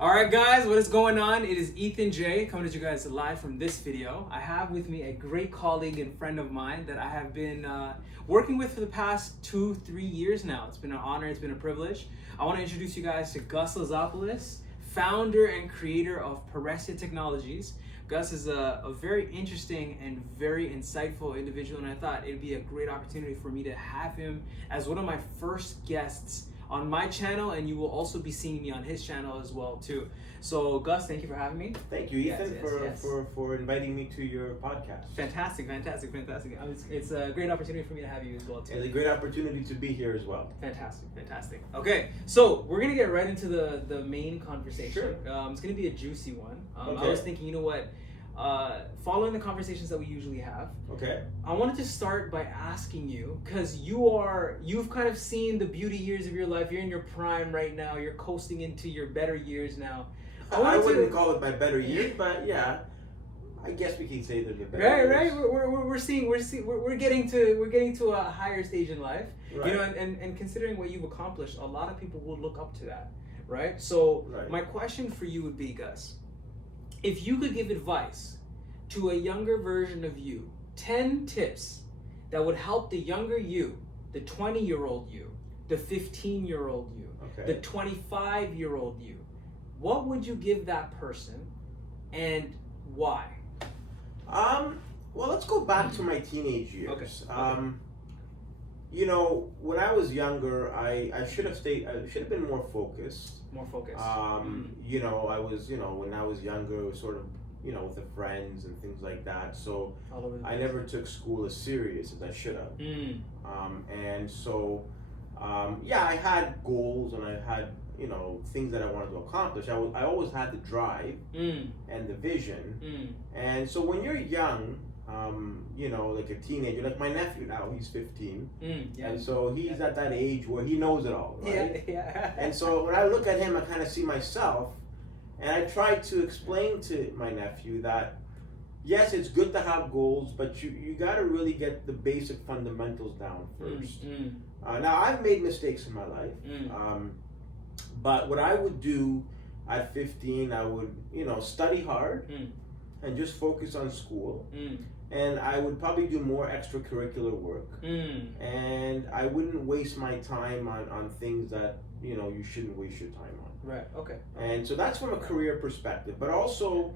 Alright guys, what is going on? It is Ethan J coming to you guys live from this video. I have with me a great colleague and friend of mine that I have been working with for the past 2-3 years now. It's been an honor, it's been a privilege. I want to introduce you guys to Gus Lazopoulos, founder and creator of Perceptive Technologies. Gus is a very interesting and very insightful individual, and I thought it'd be a great opportunity for me to have him as one of my first guests on my channel, and you will also be seeing me on his channel as well too. So Gus, thank you for having me. Thank you, Ethan, for inviting me to your podcast. Fantastic. It's a great opportunity for me to have you as well too. It's a great opportunity to be here as well. Fantastic. Okay, so we're gonna get right into the main conversation. Sure. It's gonna be a juicy one. Okay. I was thinking, you know what? Following the conversations that we usually have, Okay. I wanted to start by asking you, because you've kind of seen the beauty years of your life. You're in your prime right now. You're coasting into your better years now. I wouldn't call it my better years, but yeah, I guess we can say they're the better Right. years. We're getting to a higher stage in life. Right. You know, and considering what you've accomplished, a lot of people will look up to that, right? So Right. my question for you would be, Gus, if you could give advice to a younger version of you, 10 tips that would help the younger you, the 20-year-old you, the 15-year-old you, Okay. the 25-year-old you, what would you give that person and why? Well, let's go back to my teenage years. Okay. You know, when I was younger, I should have been more focused. More focus. You know, when I was younger, it was sort of, with the friends and things like that. So All over the I place. never took school as serious as I should have. And so, yeah, I had goals and I had, things that I wanted to accomplish. I always had the drive and the vision. And so when you're young, like a teenager, like my nephew now, he's 15. Yeah. And so he's at that age where he knows it all, right? Yeah. And so when I look at him, I kind of see myself, and I try to explain to my nephew that, yes, it's good to have goals, but you got to really get the basic fundamentals down first. Now, I've made mistakes in my life, but what I would do at 15, I would, study hard and just focus on school. And I would probably do more extracurricular work. And I wouldn't waste my time on things that, you shouldn't waste your time on. Right. Okay. And so that's from a career perspective. But also,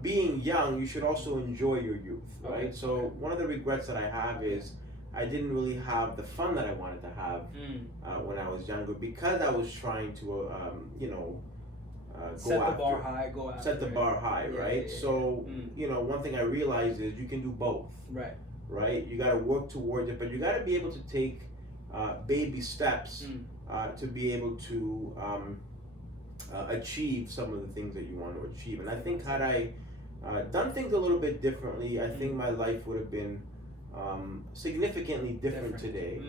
being young, you should also enjoy your youth, right? Okay. So one of the regrets that I have is I didn't really have the fun that I wanted to have when I was younger, because I was trying to, Set the bar high. Go after. set the bar high, right? So, one thing I realized is you can do both, Right. right? You got to work towards it, but you got to be able to take baby steps to be able to achieve some of the things that you want to achieve. And I think had I done things a little bit differently, I think my life would have been significantly different today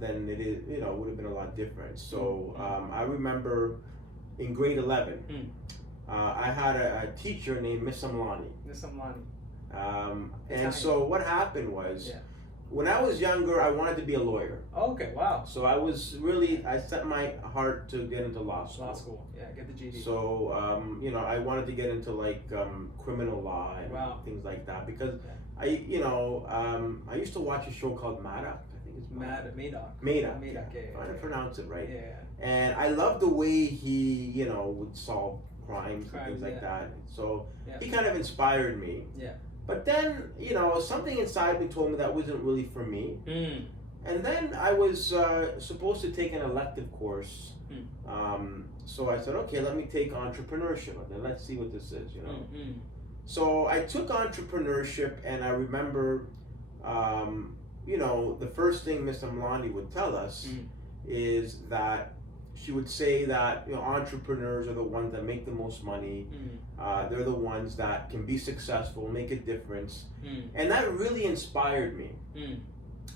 than it is. Would have been a lot different. So I remember in grade 11, I had a teacher named Miss Amlani. Miss Amlani. And so what happened was, when I was younger, I wanted to be a lawyer. Oh, okay. Wow. So I set my heart to get into law school. Law school. Yeah. Get the GD. So, I wanted to get into criminal law and things like that, because I used to watch a show called Maddox. I think it's Madoc. Maddox. Yeah. Trying to pronounce it right. Yeah. And I loved the way he, would solve crimes and things like that. So he kind of inspired me. Yeah. But then, something inside me told me that wasn't really for me. And then I was supposed to take an elective course. So I said, okay, let me take entrepreneurship, and then let's see what this is, So I took entrepreneurship, and I remember, the first thing Miss Amlani would tell us is that she would say that entrepreneurs are the ones that make the most money. They're the ones that can be successful, make a difference, and that really inspired me.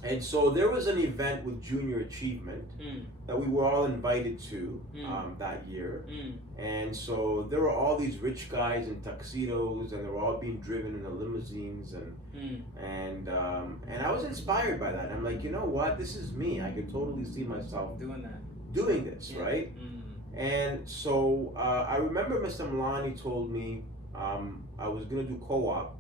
And so there was an event with Junior Achievement that we were all invited to that year. And so there were all these rich guys in tuxedos, and they were all being driven in the limousines, and I was inspired by that. I'm like, you know what? This is me. I could totally see myself doing this, Yeah. right? And so I remember Mr. Milani told me I was going to do co-op,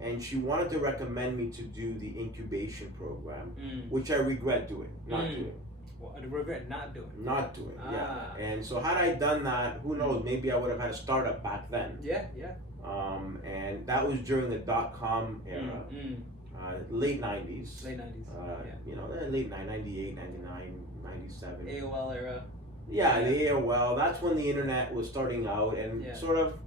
and she wanted to recommend me to do the incubation program, which I regret doing, not doing. Well, I regret not doing. Not doing, yeah. Ah. And so had I done that, who knows, maybe I would have had a startup back then. Yeah, yeah. And that was during the dot-com era, late 90s. Late 90s. Yeah. You know, late 98, 99, 97. AOL era. Yeah, the AOL. That's when the internet was starting out, and Yeah. sort of,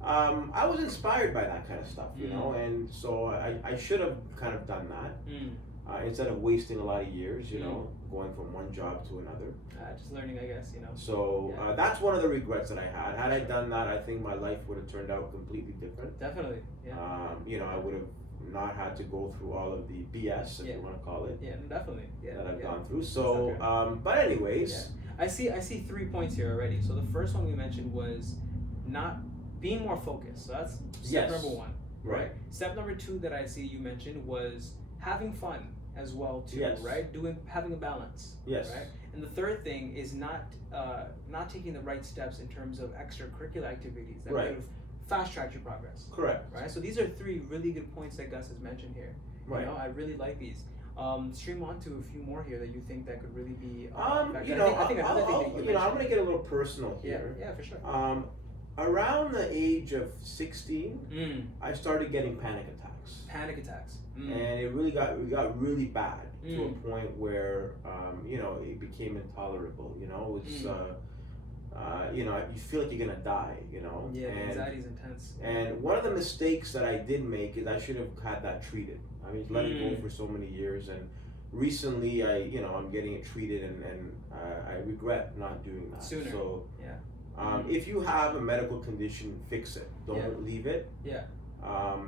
I was inspired by that kind of stuff, you know, and so I should have kind of done that instead of wasting a lot of years, you know, going from one job to another. Just learning, I guess, you know. So that's one of the regrets that I had. Had I done that, I think my life would have turned out completely different. Definitely, yeah. You know, I would have not had to go through all of the BS, if you want to call it. Yeah, definitely. Yeah, that I've gone through. So, but anyways. Yeah. I see 3 points here already. So the first one we mentioned was not being more focused. So that's step number 1, right? Step number 2 that I see you mentioned was having fun as well too, right? Having a balance, right? And the third thing is not taking the right steps in terms of extracurricular activities that could have fast tracked your progress. Correct. Right. So these are 3 really good points that Gus has mentioned here. Right. You know, I really like these. Stream on to a few more here that you think that could really be. You know, I'm going to get a little personal here. Yeah, for sure. Around the age of 16, I started getting panic attacks. Panic attacks. And it really got really bad to a point where you know, it became intolerable. You know, it was you know, you feel like you're gonna die. You know. Yeah, and anxiety is intense. And one of the mistakes that I did make is I should have had that treated. I mean, let it go for so many years, and recently I'm getting it treated, and I regret not doing that. Sooner. So if you have a medical condition, fix it. Don't leave it. Yeah.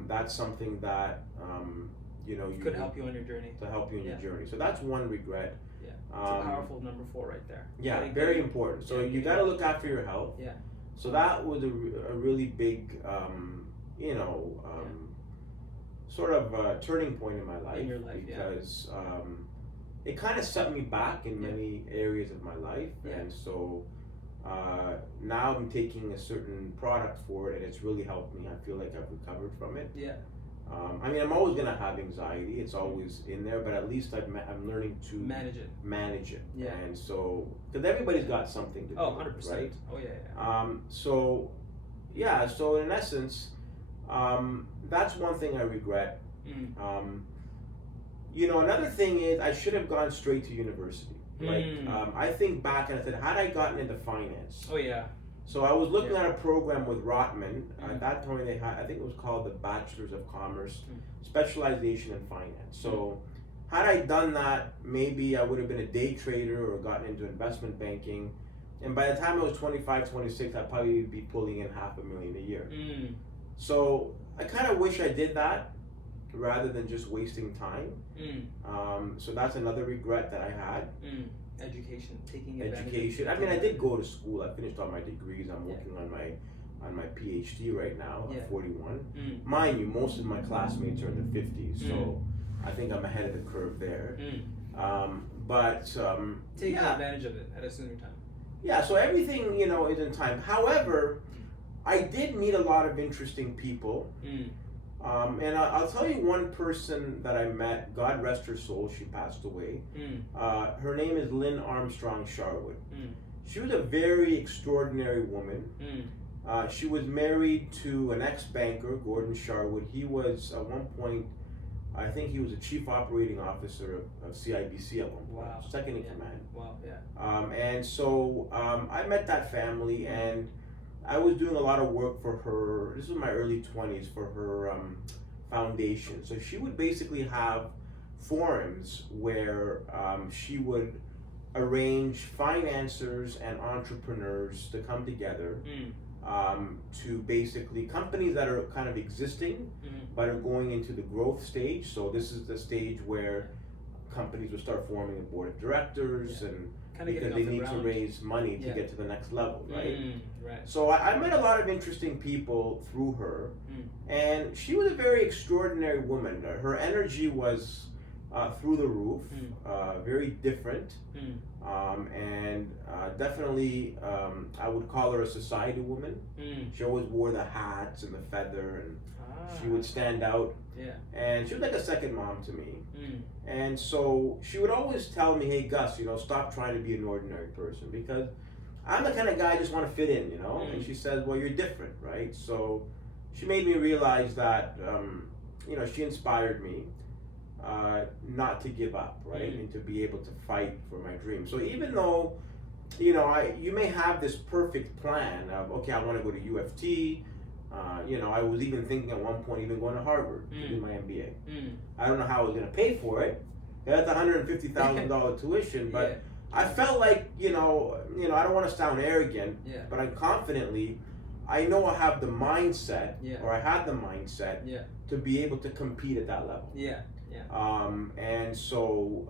That's something that you know, could help you on your journey. To help you on your journey. So that's one regret. Yeah. It's a powerful number 4 right there. Yeah, very important. So you got to look after your health. Yeah. So that was a really big, you know, sort of turning point in my life. In your life, because it kind of set me back in many areas of my life, and so now I'm taking a certain product for it, and it's really helped me. I feel like I've recovered from it. Yeah. I mean, I'm always gonna have anxiety. It's always in there, but at least I'm learning to manage it. Yeah. And so, because everybody's got something to do. 100%. Right? Oh yeah. So, yeah. So in essence, that's one thing I regret. You know, another thing is I should have gone straight to university. Like, I think back and I said, had I gotten into finance? Oh yeah. So I was looking at a program with Rotman. At that point, they had, I think it was called the Bachelor's of Commerce, specialization in finance. So had I done that, maybe I would have been a day trader or gotten into investment banking. And by the time I was 25, 26, I'd probably be pulling in $500,000 a year. So I kind of wish I did that rather than just wasting time. So that's another regret that I had. Education, taking advantage. Education. I mean, I did go to school. I finished all my degrees. I'm working on my PhD right now. I'm 41. Mind you, most of my classmates are in the 50s, so I think I'm ahead of the curve there. But taking advantage of it at a sooner time. Yeah. So everything, you know, is in time. However, I did meet a lot of interesting people. And I'll tell you one person that I met, God rest her soul, she passed away. Her name is Lynn Armstrong Sharwood. She was a very extraordinary woman. She was married to an ex-banker, Gordon Sharwood. He was, at one point, I think he was a chief operating officer of CIBC at one point, second in command. Wow, yeah. And so I met that family, and I was doing a lot of work for her. This was my early 20s for her foundation. So she would basically have forums where she would arrange financiers and entrepreneurs to come together to basically companies that are kind of existing but are going into the growth stage. So this is the stage where companies will start forming a board of directors and because they need to raise money to get to the next level, right? So I met a lot of interesting people through her, and she was a very extraordinary woman. Her energy was through the roof, Mm. very different, Mm. and definitely I would call her a society woman. Mm. She always wore the hats and the feather, and she Ah. would stand out. Yeah. And she was like a second mom to me. Mm. And so she would always tell me, "Hey Gus, stop trying to be an ordinary person, because I'm the kind of guy I just want to fit in, Mm. And she says, "Well, you're different, right?" So she made me realize that, she inspired me not to give up, right, Mm. and to be able to fight for my dream. So even though, you may have this perfect plan of, okay, I want to go to UFT. I was even thinking at one point even going to Harvard to do my MBA. Mm. I don't know how I was going to pay for it. That's $150,000 tuition, but Yeah. I felt like, I don't want to sound arrogant, Yeah. but I confidently, I know I have the mindset, Yeah. or I had the mindset Yeah. to be able to compete at that level. Yeah. Yeah. And so,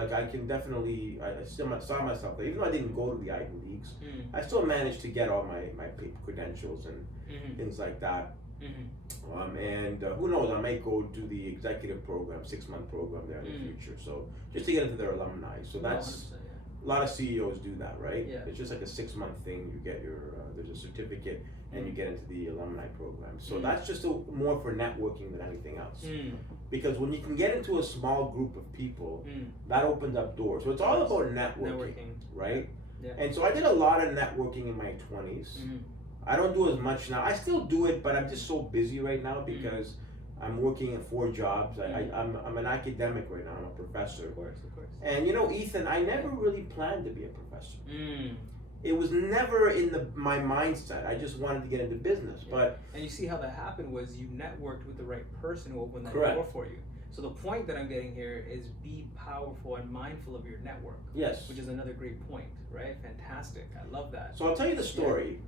like I can definitely, I still saw myself there. Even though I didn't go to the Ivy Leagues, Mm. I still managed to get all my paper credentials and Mm-hmm. things like that. Mm-hmm. And who knows, I may go do the executive program, 6-month program there in the future. So just to get into their alumni. So that's, 100%, yeah. a lot of CEOs do that, right? Yeah. It's just like a 6-month thing. You get your, there's a certificate, and you get into the alumni program. So that's just more for networking than anything else. Mm. Because when you can get into a small group of people, Mm. that opens up doors. So it's all about networking. Right? Yeah. And so I did a lot of networking in my 20s. Mm-hmm. I don't do as much now. I still do it, but I'm just so busy right now because I'm working in 4 jobs. I'm an academic right now. I'm a professor. Of course. And Ethan, I never really planned to be a professor. Mm. It was never in my mindset. I just wanted to get into business. Yeah. But And you see how that happened was you networked with the right person who opened that Correct. door for you. So the point that I'm getting here is be powerful and mindful of your network. yes. Which is another great point, right? Fantastic. I love that. So I'll tell you the story.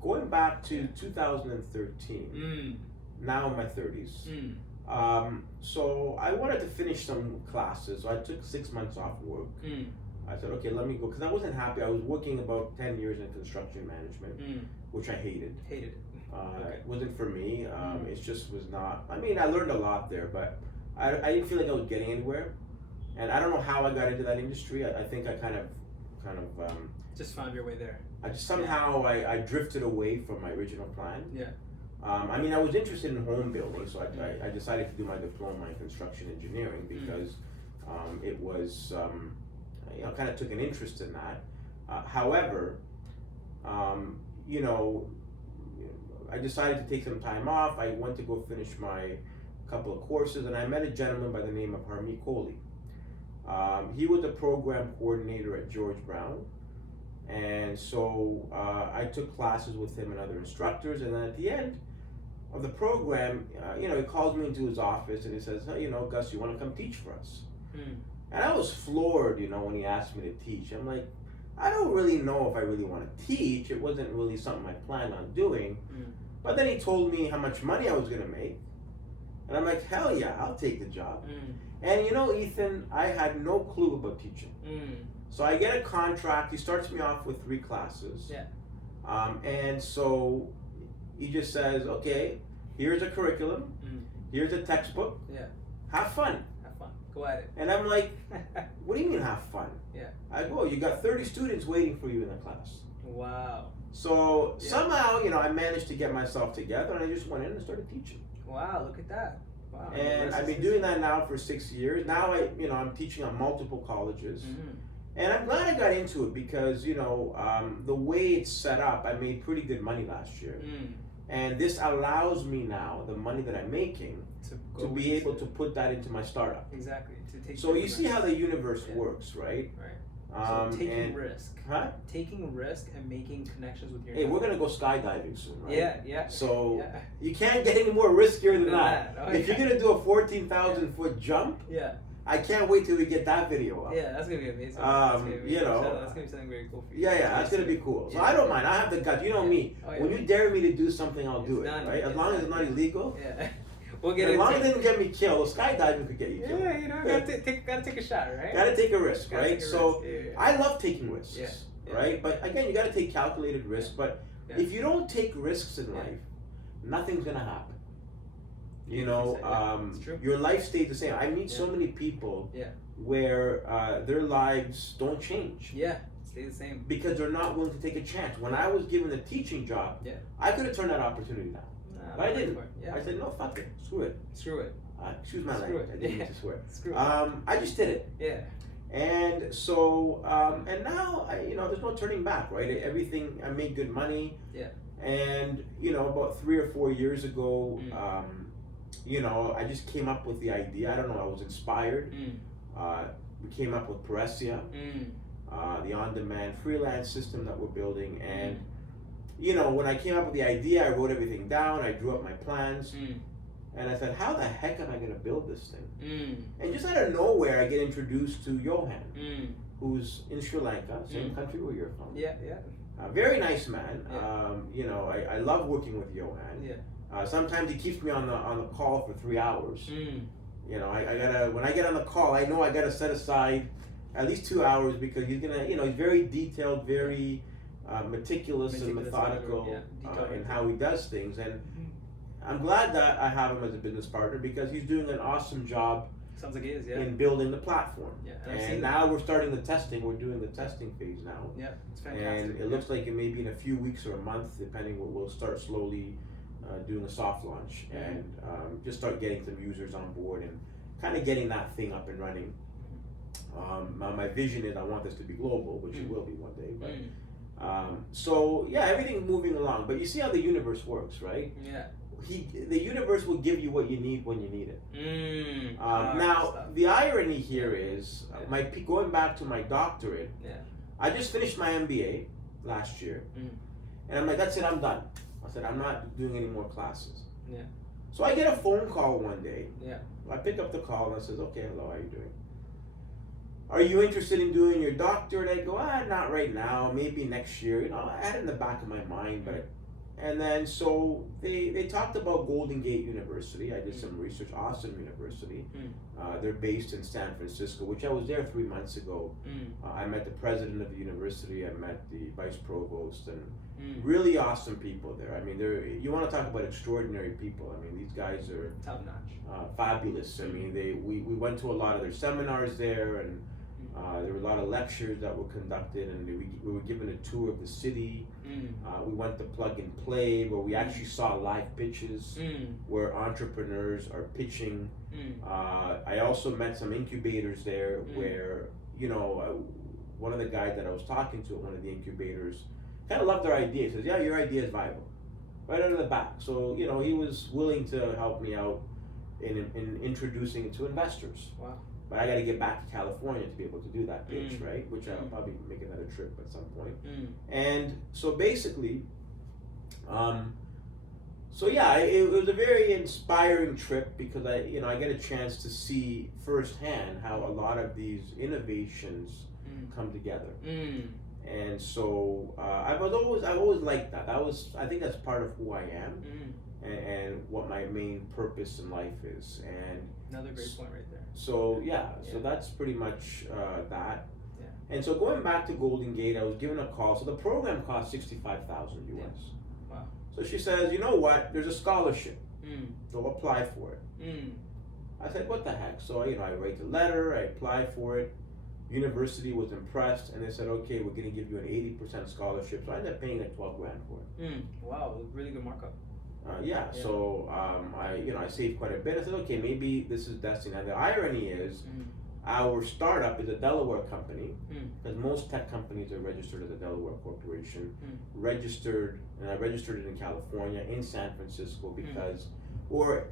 Going back to 2013, Mm. now in my 30s. Mm. So I wanted to finish some classes. So I took 6 months off work. Mm. I said, okay, let me go, because I wasn't happy. I was working about 10 years in construction management, Mm. which I hated. Hated it. Okay. It wasn't for me. It just was not. I mean, I learned a lot there, but I didn't feel like I was getting anywhere. And I don't know how I got into that industry. I think I kind of Just found your way there. I just somehow I drifted away from my original plan. Yeah. I mean, I was interested in home building, so I decided to do my diploma in construction engineering because it was, kind of took an interest in that. However, I decided to take some time off. I went to go finish my couple of courses, and I met a gentleman by the name of Harmeet Kohli. He was the program coordinator at George Brown. And so I took classes with him and other instructors, and then at the end of the program, he calls me into his office and he says, "Hey, Gus, you want to come teach for us?" Mm. And I was floored, when he asked me to teach. I'm like, I don't really know if I really want to teach. It wasn't really something I planned on doing. Mm. But then he told me how much money I was going to make. And I'm like, hell yeah, I'll take the job. Mm. And Ethan, I had no clue about teaching. Mm. So I get a contract. He starts me off with 3 classes. Yeah. And so he just says, okay, here's a curriculum. Mm. Here's a textbook. Yeah. Have fun. Have fun. Go at it. And I'm like, what do you mean have fun? Yeah. I go, you got 30 students waiting for you in the class. Wow. So Yeah. somehow, I managed to get myself together, and I just went in and started teaching. Wow. Look at that. Wow. And I've been doing that now for 6 years. Now I'm teaching on multiple colleges. Mm-hmm. And I'm glad I got into it because, the way it's set up, I made pretty good money last year. Mm. And this allows me now, the money that I'm making, to be into- able to put that into my startup. Exactly. To take. So you different see how risks. the universe Yeah. works, right? Right. So taking and, risk. Huh? Taking risk and making connections with your. Hey, we're network. gonna go skydiving soon, right? Yeah. So Yeah. you can't get any more riskier than Than that. that. Oh, If yeah. you're gonna do a 14,000-foot jump, Yeah. I can't wait till we get that video up. Yeah. That's gonna be amazing. That's That's gonna be something very cool for you. Yeah, that's gonna be cool. So I don't mind. I have the guts. You know me. Oh, yeah. When you dare me to do something, I'll do it. It's done. Right? As It's long as done. it's not illegal. Yeah. We'll get As long as into it doesn't get me killed, skydiving could get you killed. Yeah, gotta take a shot, right? Gotta take a risk, Gotta right? take a So risk. Yeah. I love taking risks, Yeah. right? But again, you gotta take calculated risks. But Yeah. if you don't take risks in Yeah. life, nothing's gonna happen. You know, It's true. your life stays the same. I meet so Yeah. many people Yeah. where their lives don't change Yeah, stay the same. because they're not willing to take a chance. When I was given a teaching job, Yeah. I could have turned that opportunity down. Nah, But I didn't. Yeah. I said, no, fuck it, screw it. Screw it. Excuse my Screw language, it. I didn't Yeah. mean to swear. Screw it. I just did it. Yeah. And so, and now, you know, there's no turning back, right? Everything, I made good money. Yeah. And, you know, about 3 or 4 years ago, Mm. you know, I just came up with the idea. I don't know, I was inspired. We came up with Perceptive, the on-demand freelance system that we're building. And, you know, when I came up with the idea, I wrote everything down, I drew up my plans. And I said, how the heck am I going to build this thing? And just out of nowhere, I get introduced to Johan, who's in Sri Lanka, same country where you're from. Yeah, yeah. A very nice man. Yeah. You know, I love working with Johan. Yeah. Sometimes he keeps me on the call for 3 hours. You know, I gotta, when I get on the call, I know I gotta set aside at least 2 hours because he's gonna, you know, he's very detailed, very meticulous and methodical in how he does things. And I'm glad that I have him as a business partner because he's doing an awesome job. Sounds like he is, yeah. In building the platform. Yeah, and now we're starting the testing. We're doing the testing phase now. Yeah, it's fantastic. And it looks like it may be in a few weeks or a month, depending. We'll start slowly doing a soft launch and just start getting some users on board and kind of getting that thing up and running. My vision is I want this to be global, which it will be one day. But so yeah, everything's moving along. But you see how the universe works, right? Yeah. The universe will give you what you need when you need it. Now, the irony here is, going back to my doctorate, I just finished my MBA last year, and I'm like, that's it, I'm done. I said, I'm not doing any more classes. Yeah. So I get a phone call one day. Yeah. I pick up the call and I says, okay, hello, how you doing? Are you interested in doing your doctorate? I go, not right now, maybe next year. You know, I had it in the back of my mind, but. And then so they talked about Golden Gate University. I did some research. Awesome university. They're based in San Francisco, which I was there 3 months ago. I met the president of the university. I met the vice provost, and really awesome people there. I mean, you want to talk about extraordinary people. I mean, these guys are top notch, fabulous. I mean, we went to a lot of their seminars there, and there were a lot of lectures that were conducted, and we were given a tour of the city. We went to Plug and Play, where we actually saw live pitches where entrepreneurs are pitching. I also met some incubators there where, you know, one of the guys that I was talking to at one of the incubators kind of loved our idea. He says, yeah, your idea is viable. Right out of the back. So, you know, he was willing to help me out in introducing it to investors. Wow. But I got to get back to California to be able to do that pitch, right? Which I'll probably make another trip at some point. And so basically, so yeah, it was a very inspiring trip because I get a chance to see firsthand how a lot of these innovations come together. And so I've always liked that. I think that's part of who I am. And what my main purpose in life is. And another great point right there. So so that's pretty much that. Yeah. And so going back to Golden Gate, I was given a call. So the program cost $65,000 US. Wow. So she says, you know what? There's a scholarship. So apply for it. I said, what the heck? So I write the letter. I apply for it. University was impressed, and they said, okay, we're going to give you an 80% scholarship. So I ended up paying like $12,000 for it. Wow, really good markup. So I saved quite a bit. I said, okay, maybe this is destiny. And the irony is, our startup is a Delaware company, because most tech companies are registered as a Delaware corporation. And I registered it in California, in San Francisco, because, or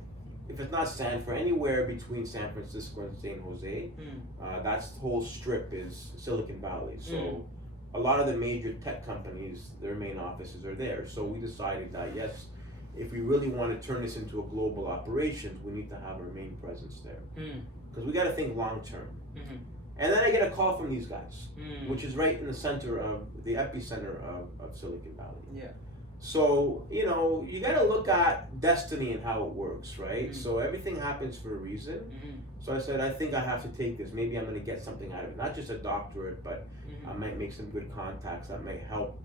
if it's not for anywhere between San Francisco and San Jose, that whole strip is Silicon Valley. So a lot of the major tech companies, their main offices are there. So we decided that yes, if we really want to turn this into a global operation, we need to have our main presence there. Because we got to think long term. And then I get a call from these guys, which is right in the center of the epicenter of Silicon Valley. Yeah. So, you got to look at destiny and how it works, right? So everything happens for a reason. So I said, I think I have to take this. Maybe I'm going to get something out of it. Not just a doctorate, but I might make some good contacts that may help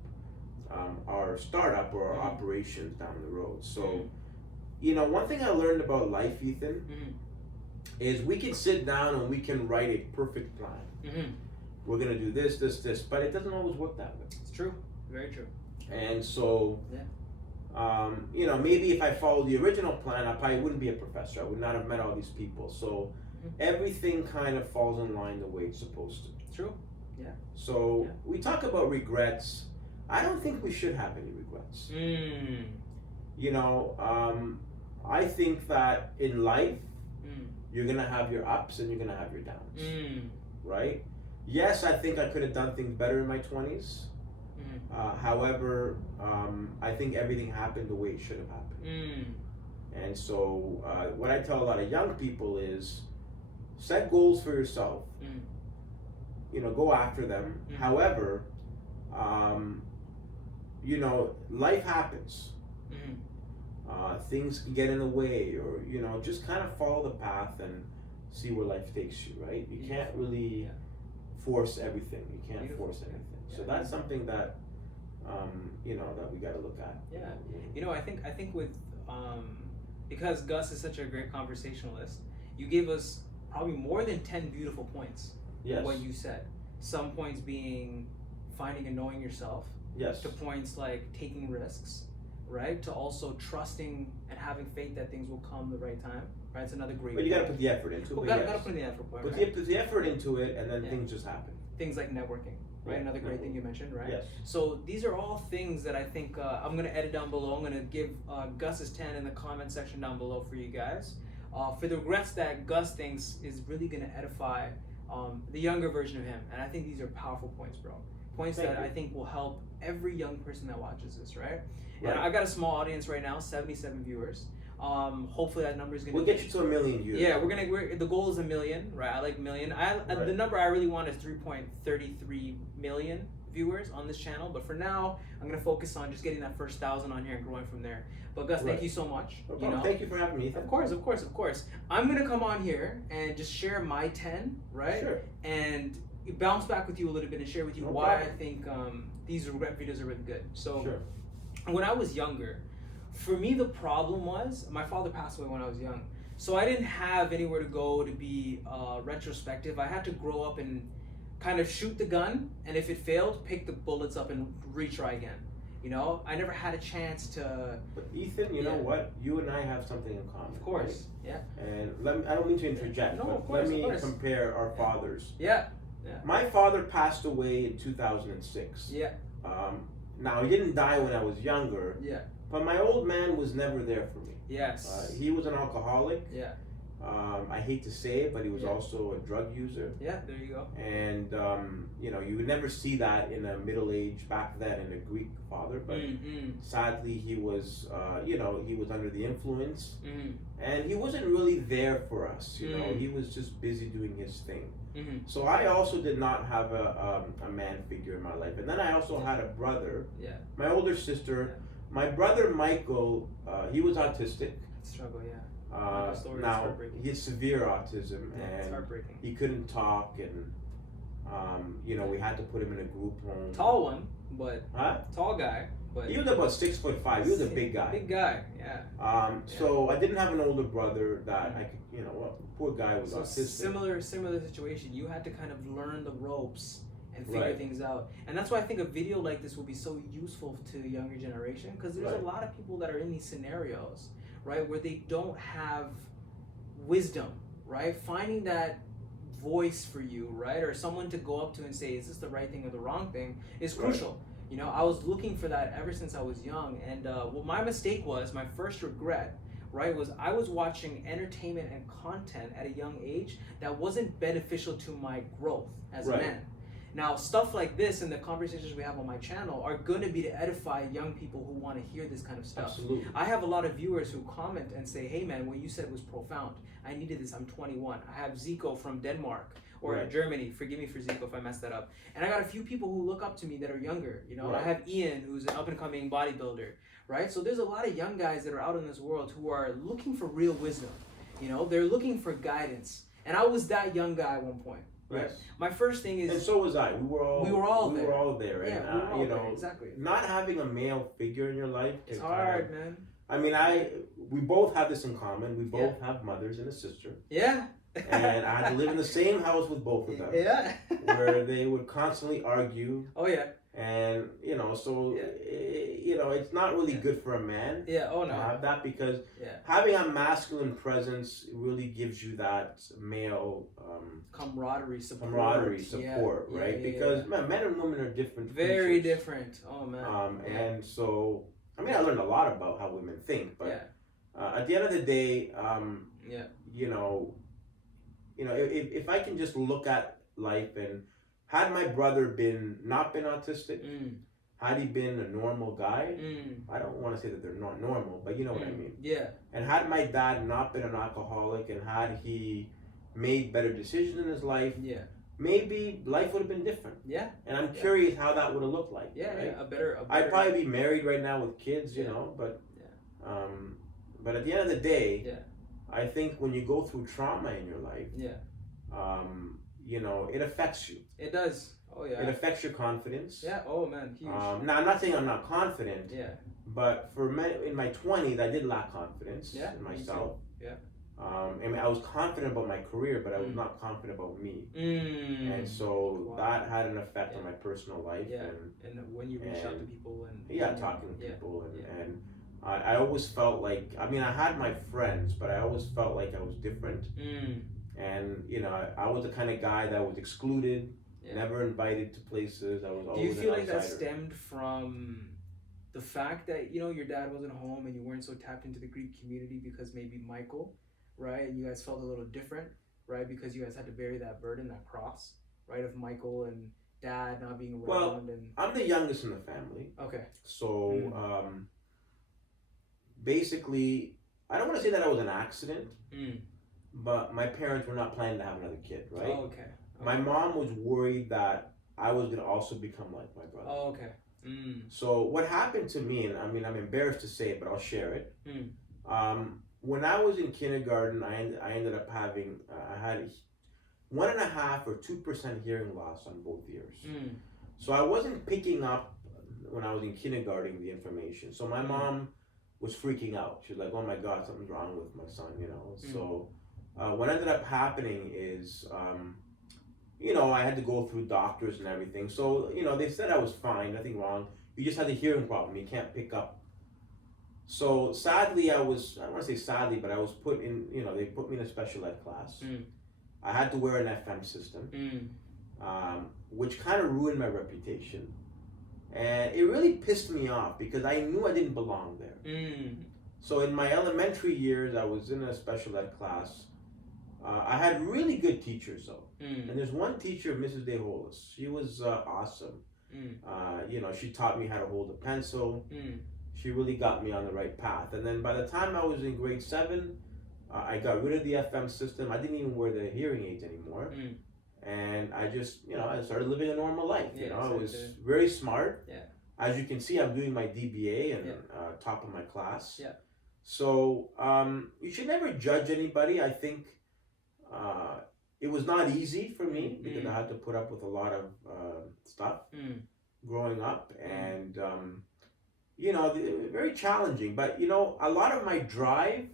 our startup or our operations down the road. So you know, one thing I learned about life, Ethan, Mm-hmm. is we can sit down and we can write a perfect plan. Mm-hmm. We're gonna do this, this, this, but it doesn't always work that way. It's true. Very true. And so, Yeah. you know, maybe if I followed the original plan, I probably wouldn't be a professor. I would not have met all these people. So everything kind of falls in line the way it's supposed to. True. Yeah. So Yeah. we talk about regrets. I don't think we should have any regrets. Mm. You know, I think that in life, Mm. you're gonna have your ups and you're gonna have your downs, Mm. right? Yes, I think I could have done things better in my 20s. However, I think everything happened the way it should have happened. Mm. And so, what I tell a lot of young people is set goals for yourself. Mm. You know, go after them. Mm. However, you know, life happens. Mm. Things can get in the way, or you know, just kind of follow the path and see where life takes you. Right? You can't really force everything. You can't Beautiful. force anything. So Yeah. that's something that you know, that we got to look at. Yeah. You know, I think with because Gus is such a great conversationalist, you gave us probably more than 10 beautiful points. Yes. What you said. Some points being finding and knowing yourself. Yes. To points like taking risks, right? To also trusting and having faith that things will come the right time, right? It's another great. But you got to put the effort into it. Well, gotta put in the effort point. Put Right? the effort into it, and then things just happen. Things like networking, right? Yeah, Another great thing you mentioned, right? Yes. So these are all things that I think I'm gonna edit down below. I'm gonna give Gus's 10 in the comment section down below for you guys. For the regrets that Gus thinks is really gonna edify the younger version of him, and I think these are powerful points, bro. Points Thank that you. I think will help every young person that watches this, right? Right. And I got a small audience right now, 77 viewers. Hopefully that number is gonna. We'll get you to 1 million viewers. Yeah, the goal is 1 million, right? I like million. The number I really want is 3.33 million viewers on this channel. But for now, I'm gonna focus on just getting that first 1,000 on here and growing from there. But Gus, thank you so much. No problem. Thank you for having me. Of course. I'm gonna come on here and just share my 10, right? Sure. And bounce back with you a little bit and share with you No why problem. I think these regret videos are really good. So Sure. when I was younger, for me the problem was my father passed away when I was young, so I didn't have anywhere to go to be retrospective. I had to grow up and kind of shoot the gun, and if it failed, pick the bullets up and retry again. You know, I never had a chance to. But Ethan, you know what? You and I have something in common. Of course, right? And I don't mean to interject, No, but of course, let me of course. compare our fathers. Yeah. My father passed away in 2006. Yeah. Now, he didn't die when I was younger. Yeah. But my old man was never there for me. Yes. He was an alcoholic. Yeah. I hate to say it, but he was Yeah. also a drug user. Yeah. There you go. And you know, you would never see that in a middle-aged back then in a Greek father. But sadly, he was, you know, he was under the influence, and he wasn't really there for us. You know, he was just busy doing his thing. So I also did not have a man figure in my life, and then I also had a brother. Yeah. My older sister. My brother Michael, he was autistic. Struggle. Yeah. Now he had severe autism, Yeah, it's and heartbreaking. he couldn't talk, and you know, we had to put him in a group home. Tall one, but Huh? tall guy, but He was about 6'5". He was a big guy. Big guy, yeah. So I didn't have an older brother that I could, you know, well, poor guy was So autistic. similar situation. You had to kind of learn the ropes and figure Right. things out, and that's why I think a video like this will be so useful to the younger generation, because there's Right. a lot of people that are in these scenarios, right, where they don't have wisdom, right? Finding that voice for you, right, or someone to go up to and say, is this the right thing or the wrong thing, is crucial. You know, I was looking for that ever since I was young, and what my mistake was, my first regret, right, was I was watching entertainment and content at a young age that wasn't beneficial to my growth as a man. Now, stuff like this and the conversations we have on my channel are going to be to edify young people who want to hear this kind of stuff. Absolutely. I have a lot of viewers who comment and say, hey man, what you said was profound. I needed this. I'm 21. I have Zico from Denmark or Germany. Forgive me for Zico if I messed that up. And I got a few people who look up to me that are younger. You know, I have Ian, who's an up and coming bodybuilder, right? So there's a lot of young guys that are out in this world who are looking for real wisdom. You know, they're looking for guidance. And I was that young guy at one point. Right. Yes. My first thing is, and so was I. We were all there. We were all there. Yeah, And we were all you know, there. Exactly. not having a male figure in your life It's hard, man. I mean, we both have this in common. We both have mothers and a sister. Yeah. And I had to live in the same house with both of them. Yeah. Where they would constantly argue. Oh yeah. And so it's not really good for a man. Yeah. Oh no. To have that, because yeah, having a masculine presence really gives you that male camaraderie support. Right? Because man, men and women are different. Very different. Oh man. And so I mean, I learned a lot about how women think, but at the end of the day, if I can just look at life, and had my brother not been autistic, had he been a normal guy, I don't want to say that they're not normal, but you know what I mean. Yeah. And had my dad not been an alcoholic, and had he made better decisions in his life, maybe life would have been different. Yeah. And I'm curious how that would have looked like. Yeah, right? A better. I'd probably be married right now with kids, but at the end of the day, I think when you go through trauma in your life, it affects you. It does. Oh yeah. It affects your confidence. Yeah. Oh man, huge. Now I'm not saying I'm not confident. Yeah. But in my 20s, I did lack confidence in myself. Yeah. I mean, I was confident about my career, but I was not confident about me. And so that had an effect on my personal life. Yeah. And when you reach out to people talking to people and I always felt like, I mean, I had my friends, but I always felt like I was different. And I was the kind of guy that was excluded, never invited to places. I was always. Do you feel like that stemmed from the fact that your dad wasn't home and you weren't so tapped into the Greek community because maybe Michael, right? And you guys felt a little different, right? Because you guys had to bear that burden, that cross, right? Of Michael and dad not being around. Well, I'm the youngest in the family. Okay. So basically, I don't want to say that I was an accident. But my parents were not planning to have another kid, right? Oh, okay. My mom was worried that I was going to also become like my brother. Oh, okay. So what happened to me, and I mean, I'm embarrassed to say it, but I'll share it. When I was in kindergarten, I ended up having, I had 1.5 or 2% hearing loss on both ears. So I wasn't picking up, when I was in kindergarten, the information. So my mom was freaking out. She was like, oh my God, something's wrong with my son, So what ended up happening is, I had to go through doctors and everything. So, they said I was fine, nothing wrong. You just had a hearing problem. You can't pick up. So sadly, I don't want to say sadly, but I was put in, they put me in a special ed class. I had to wear an FM system, which kind of ruined my reputation. And it really pissed me off because I knew I didn't belong there. So in my elementary years, I was in a special ed class. I had really good teachers though. And there's one teacher, Mrs. DeHolis. She was awesome. She taught me how to hold a pencil. She really got me on the right path. And then by the time I was in grade 7, I got rid of the FM system. I didn't even wear the hearing aids anymore. And I just, I started living a normal life. I was very smart. Yeah. As you can see, I'm doing my DBA and top of my class. Yeah. So you should never judge anybody. I think it was not easy for me because I had to put up with a lot of stuff growing up. And, very challenging. But, a lot of my drive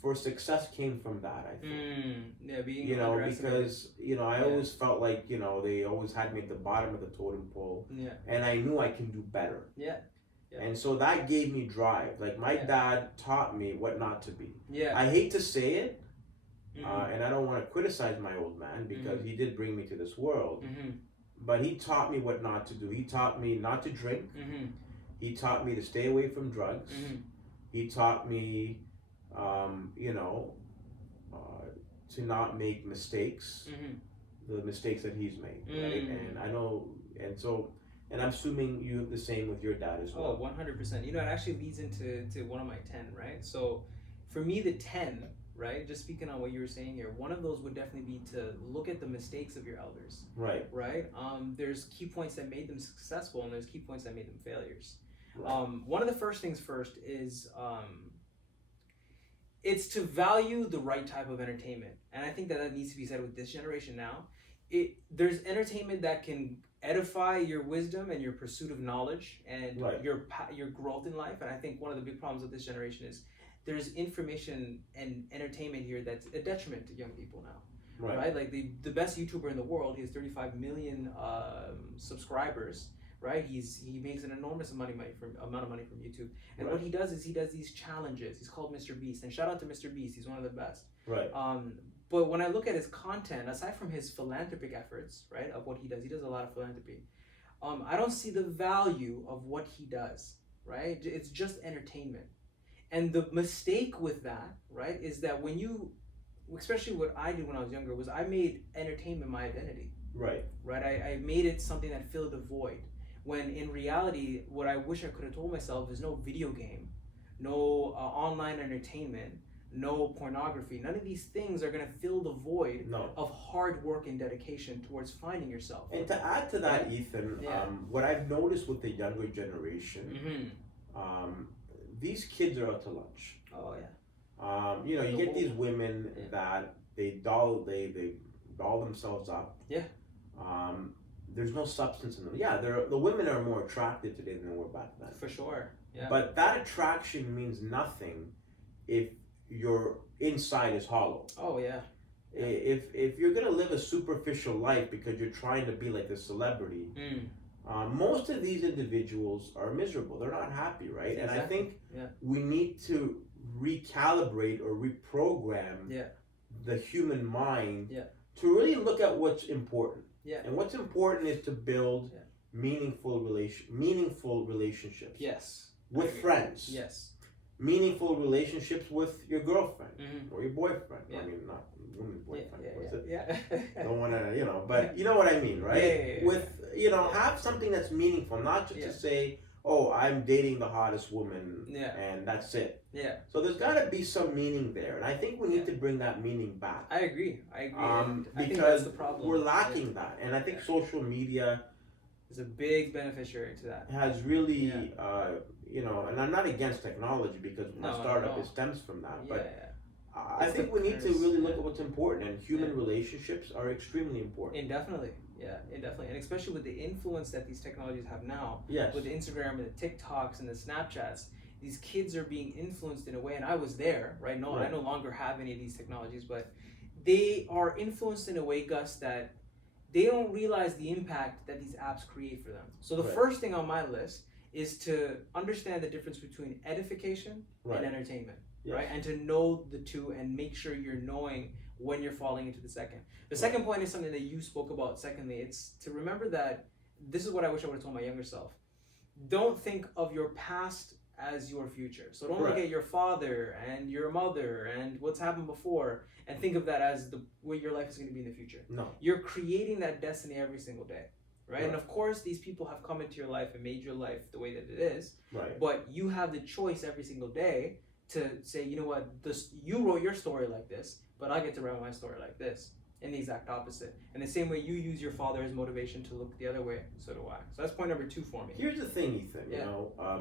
for success came from that, I think. Being because I always felt like they always had me at the bottom of the totem pole, and I knew I can do better. And so that gave me drive. Like my dad taught me what not to be. I hate to say it, and I don't want to criticize my old man because he did bring me to this world, but he taught me what not to do. He taught me not to drink. He taught me to stay away from drugs. He taught me to not make mistakes, the mistakes that he's made, right? And I know, and I'm assuming you have the same with your dad as well. Oh, 100%. It actually leads into one of my 10, right? So for me, the 10, right, just speaking on what you were saying here, one of those would definitely be to look at the mistakes of your elders. Right. There's key points that made them successful, and there's key points that made them failures. Right. One of the first things first is it's to value the right type of entertainment. And I think that needs to be said with this generation now. There's entertainment that can edify your wisdom and your pursuit of knowledge and Right. your growth in life. And I think one of the big problems with this generation is there's information and entertainment here that's a detriment to young people now. Right? Like the best YouTuber in the world, he has 35 million subscribers. Right? He makes an enormous amount of money from YouTube. And what he does is he does these challenges. He's called Mr. Beast. And shout out to Mr. Beast. He's one of the best. Right. But when I look at his content, aside from his philanthropic efforts, right, of what he does a lot of philanthropy. I don't see the value of what he does, right? It's just entertainment. And the mistake with that, right, is that when you, especially what I did when I was younger, was I made entertainment my identity. Right. Right? I made it something that filled the void. When in reality, what I wish I could have told myself is no video game, no online entertainment, no pornography. None of these things are going to fill the void of hard work and dedication towards finding yourself. And to add to that, Ethan, what I've noticed with the younger generation, these kids are out to lunch. Oh yeah. You know, you get these women that they doll themselves up. Yeah. There's no substance in them. Yeah, the women are more attractive today than they were back then. For sure. Yeah. But that attraction means nothing if your inside is hollow. Oh yeah. If you're gonna live a superficial life because you're trying to be like a celebrity, most of these individuals are miserable. They're not happy, right? Exactly. And I think we need to recalibrate or reprogram the human mind to really look at what's important. Yeah. And what's important is to build meaningful relationships. Yes. With friends. Yes. Meaningful relationships with your girlfriend or your boyfriend. I mean, not woman's boyfriend. Don't want to, but you know what I mean, right? Yeah. With, have something that's meaningful, not just to say, oh, I'm dating the hottest woman and that's it. Yeah. So there's got to be some meaning there. And I think we need to bring that meaning back. I agree. Because I think that's the problem. We're lacking that. And I think social media is a big beneficiary to that. Has really, and I'm not against technology because my startup it stems from that. But I think we need to really look at what's important, and human relationships are extremely important. Indefinitely. And especially with the influence that these technologies have now, with the Instagram and the TikToks and the Snapchats, these kids are being influenced in a way, and I was there, right? No, I no longer have any of these technologies, but they are influenced in a way, Gus, that they don't realize the impact that these apps create for them. So the first thing on my list is to understand the difference between edification and entertainment, right? And to know the two and make sure you're knowing when you're falling into the second. The second point is something that you spoke about. Secondly, it's to remember that this is what I wish I would have told my younger self. Don't think of your past as your future. So don't look at your father and your mother and what's happened before and think of that as what your life is going to be in the future. No. You're creating that destiny every single day, right? And of course, these people have come into your life and made your life the way that it is. Right. But you have the choice every single day to say, you know what, you wrote your story like this, but I get to write my story like this. And the exact opposite. And the same way you use your father as motivation to look the other way, so do I. So that's point number 2 for me. Here's the thing, Ethan.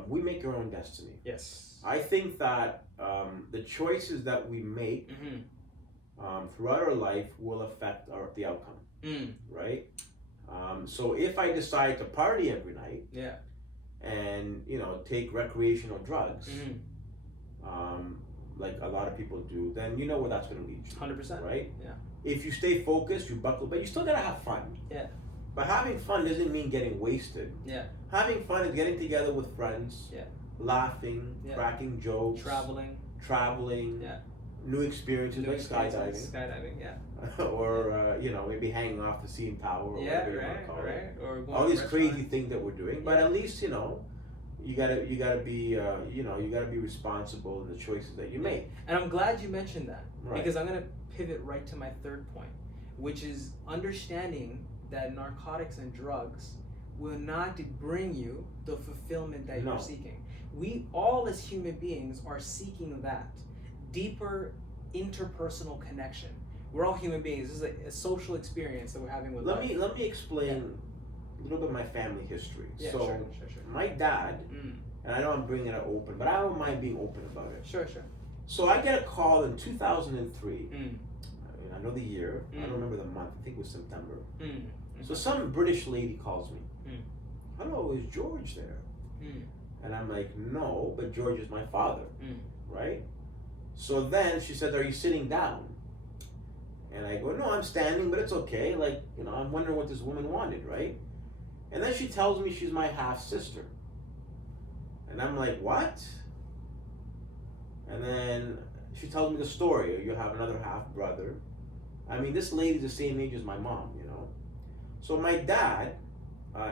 We make our own destiny. Yes. I think that the choices that we make throughout our life will affect the outcome. Right? So if I decide to party every night, and take recreational drugs, like a lot of people do, then you know where that's going to lead you. 100%. Right? Yeah. If you stay focused, you buckle, but you still gotta have fun. Yeah. But having fun doesn't mean getting wasted. Yeah. Having fun is getting together with friends. Yeah. Laughing, cracking jokes. Traveling. Yeah. New experiences like skydiving. Yeah. Or maybe hanging off the CN Tower or whatever you want to call it. Or all these crazy things that we're doing, but at least you gotta be responsible in the choices that you make. And I'm glad you mentioned that because I'm gonna pivot right to my third point, which is understanding that narcotics and drugs will not bring you the fulfillment that you're seeking. We all as human beings are seeking that deeper interpersonal connection. We're all human beings. This is a social experience that we're having with life. Let me explain a little bit of my family history. Yeah, so sure. my dad, and I know I'm bringing it open, but I don't mind being open about it. Sure. So I get a call in 2003. I know the year. I don't remember the month. I think it was September. So some British lady calls me. Mm. Hello, is George there? Mm. And I'm like, no, but George is my father, Mm. right? So then she said, are you sitting down? And I go, no, I'm standing, but it's okay. Like, I'm wondering what this woman wanted, right? And then she tells me she's my half sister. And I'm like, what? And then she tells me the story. You have another half brother. I mean, this lady's the same age as my mom, So my dad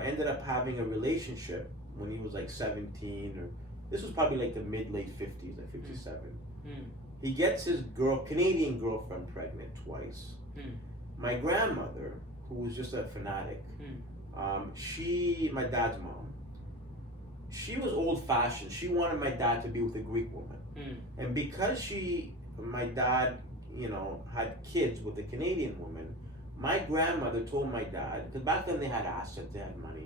ended up having a relationship when he was like 17, or this was probably like the late 50s, like 57. Mm. He gets his Canadian girlfriend pregnant twice. Mm. My grandmother, who was just a fanatic, my dad's mom, she was old fashioned. She wanted my dad to be with a Greek woman. Mm. And because my dad, had kids with a Canadian woman, my grandmother told my dad, because back then they had assets, they had money,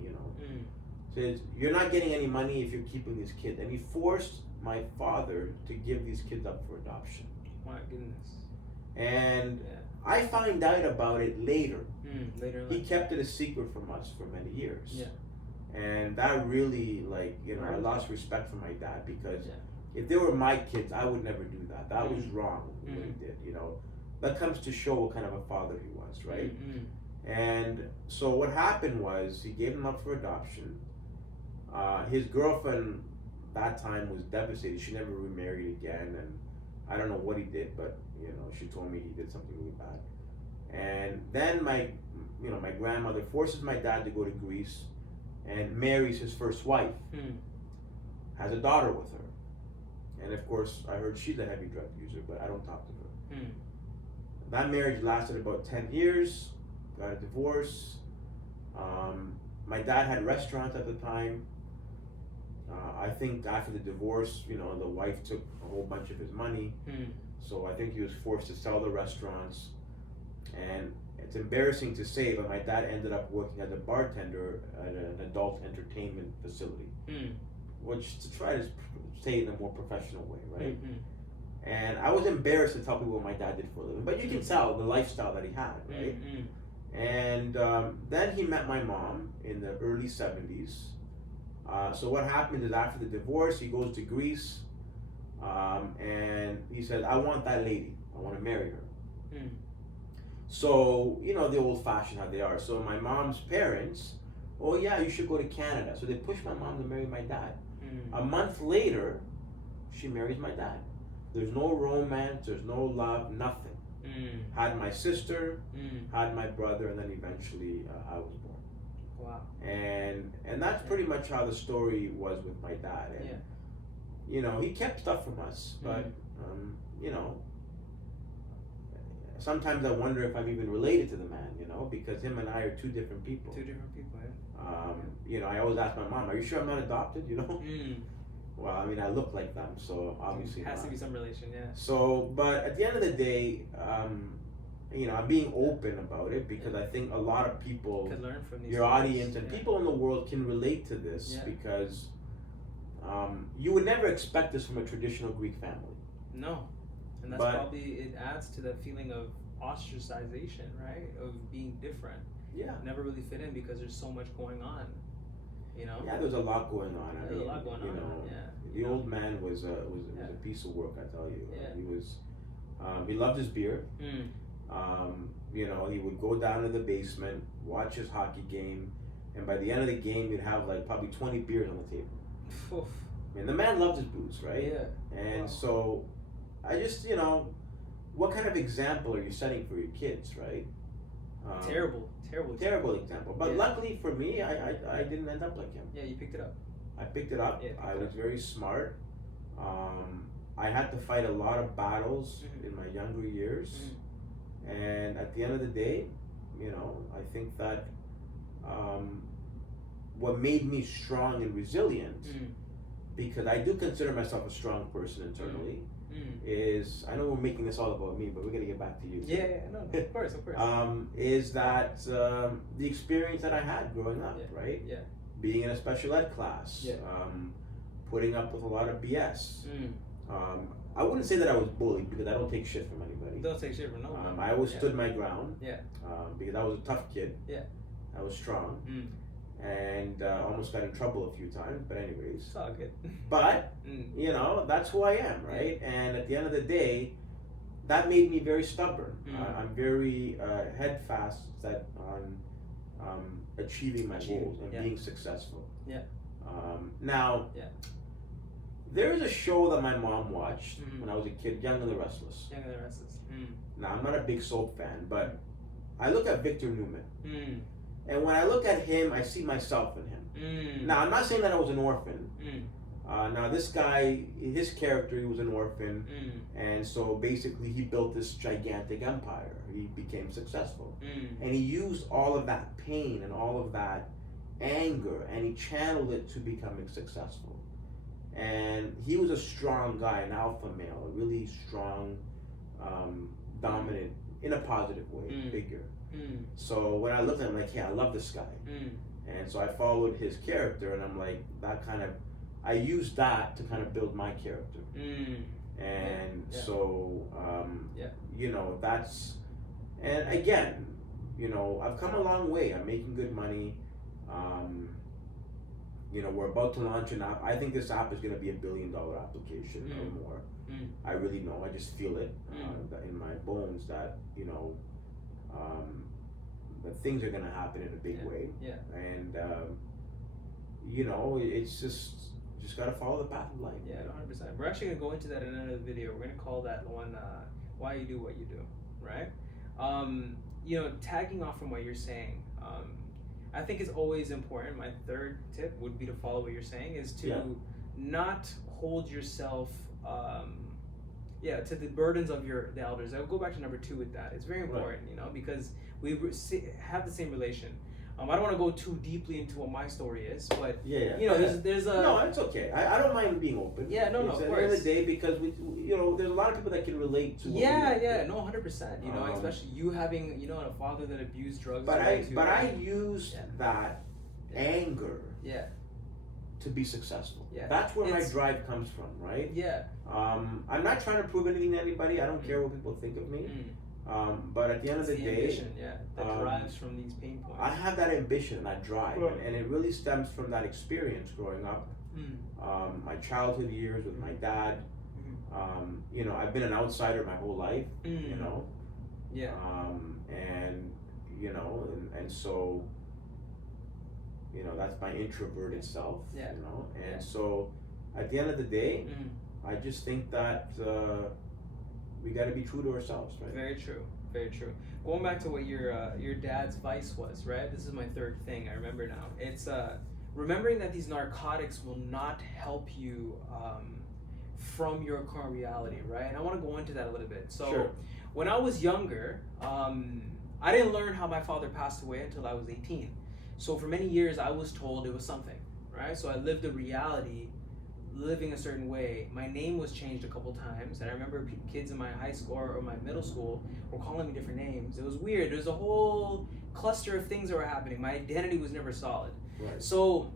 says, you're not getting any money if you're keeping these kids. And he forced my father to give these kids up for adoption. My goodness. And I find out about it later. Later in He life. kept it a secret from us for many years. Yeah. And that really, I lost respect for my dad, because if they were my kids, I would never do that. That was wrong what he did, That comes to show what kind of a father he was, right? And so what happened was he gave them up for adoption. His girlfriend that time was devastated. She never remarried again, and I don't know what he did, but she told me he did something really bad. And then my grandmother forces my dad to go to Greece and marries his first wife. Has a daughter with her. And of course, I heard she's a heavy drug user, but I don't talk to her. That marriage lasted about 10 years, got a divorce. My dad had restaurants at the time. I think after the divorce, the wife took a whole bunch of his money. So I think he was forced to sell the restaurants. And it's embarrassing to say, but my dad ended up working as a bartender at an adult entertainment facility. Which, to try to say it in a more professional way, right? And I was embarrassed to tell people what my dad did for a living, but you can tell the lifestyle that he had, right? And then he met my mom in the early 70s. So what happened is, after the divorce, he goes to Greece, and he said, I want that lady, I want to marry her. So, the old-fashioned how they are. So my mom's parents, oh yeah, you should go to Canada. So they pushed my mom to marry my dad. A month later, she marries my dad. There's no romance, there's no love, nothing. Had my sister, had my brother, and then eventually I was born. Wow. And that's pretty much how the story was with my dad. And he kept stuff from us, but sometimes I wonder if I'm even related to the man, because him and I are two different people. Two different people, I always ask my mom, are you sure I'm not adopted, Well, I mean, I look like them, so obviously has not. to be some relation, So, but at the end of the day, I'm being open about it, because I think a lot of people, could learn from these your stories. audience and people in the world can relate to this, because you would never expect this from a traditional Greek family. No. And that's probably, it adds to the feeling of ostracization, right? Of being different. Yeah. Never really fit in because there's so much going on, Yeah, there's a lot going on. There's a lot going on, The old man was a piece of work, I tell you. He was, he loved his beer. He would go down to the basement, watch his hockey game, and by the end of the game, he'd have like probably 20 beers on the table. Oof. And the man loved his booze, right? Yeah. And so, I just, what kind of example are you setting for your kids, right? Terrible example. But luckily for me, I didn't end up like him. Yeah, you picked it up. I picked it up. I was very smart. I had to fight a lot of battles in my younger years. And at the end of the day, I think that what made me strong and resilient, because I do consider myself a strong person internally, is, I know we're making this all about me, but we're gonna get back to you. No, of course. Is that the experience that I had growing up, right? Yeah. Being in a special ed class, putting up with a lot of BS. I wouldn't say that I was bullied, because I don't take shit from anybody. Don't take shit from no one. I always stood my ground. Yeah. Because I was a tough kid. Yeah. I was strong, Mm. and almost got in trouble a few times. But anyways, It's all good. but Mm. you know, that's who I am, right? And at the end of the day, that made me very stubborn. I'm very headfast set on achieving my goals and being successful. Yeah. Now, Yeah. there is a show that my mom watched when I was a kid, Young and the Restless. Young and the Restless. Now, I'm not a big soap fan, but I look at Victor Newman. Mm. And when I look at him, I see myself in him. Mm. Now, I'm not saying that I was an orphan. Mm. Now, this guy, his character, he was an orphan. And so basically, he built this gigantic empire. He became successful. And he used all of that pain and all of that anger, and he channeled it to becoming successful. And he was a strong guy, an alpha male, a really strong, dominant, in a positive way, figure. So when I looked at him, I'm like, yeah, I love this guy. And so I followed his character, and I'm like, that kind of, I used that to kind of build my character. And so, you know, that's, and again, you know, I've come a long way. I'm making good money. You know, we're about to launch an app. I think this app is going to be $1 billion application or more. I really know. I just feel it in my bones that, you know, that things are going to happen in a big way. And, you know, it's just got to follow the path of life. Yeah, 100%. We're actually going to go into that in another video. We're going to call that one, Why You Do What You Do, right? You know, tagging off from what you're saying, I think it's always important. My third tip would be to follow what you're saying, is to not hold yourself to the burdens of the elders. I'll go back to number 2 with that. It's very important, you know, because we have the same relation. I don't want to go too deeply into what my story is, but you know, there's a no, it's okay. I don't mind being open. Yeah, no, of course. At the end of the day, because we, you know, there's a lot of people that can relate to. What no, 100%. You know, especially you having, you know, a father that abused drugs. But I used that anger. To be successful. That's where my drive comes from, right? I'm not trying to prove anything to anybody. I don't care what people think of me. But at the end of the day, ambition, that derives from these pain points. I have that ambition and that drive, and it really stems from that experience growing up, my childhood years with my dad. You know, I've been an outsider my whole life. You know, and you know, and so, you know, that's my introverted self. You know, and so, at the end of the day, I just think that. We got to be true to ourselves, right? Very true, very true. Going back to what your dad's vice was, right? This is my third thing. I remember now. It's remembering that these narcotics will not help you from your current reality, right? And I want to go into that a little bit. So, when I was younger, I didn't learn how my father passed away until I was 18. So for many years, I was told it was something, right? So I lived a reality. Living a certain way. My name was changed a couple times, and I remember kids in my high school or my middle school were calling me different names. It was weird. There was a whole cluster of things that were happening. My identity was never solid. So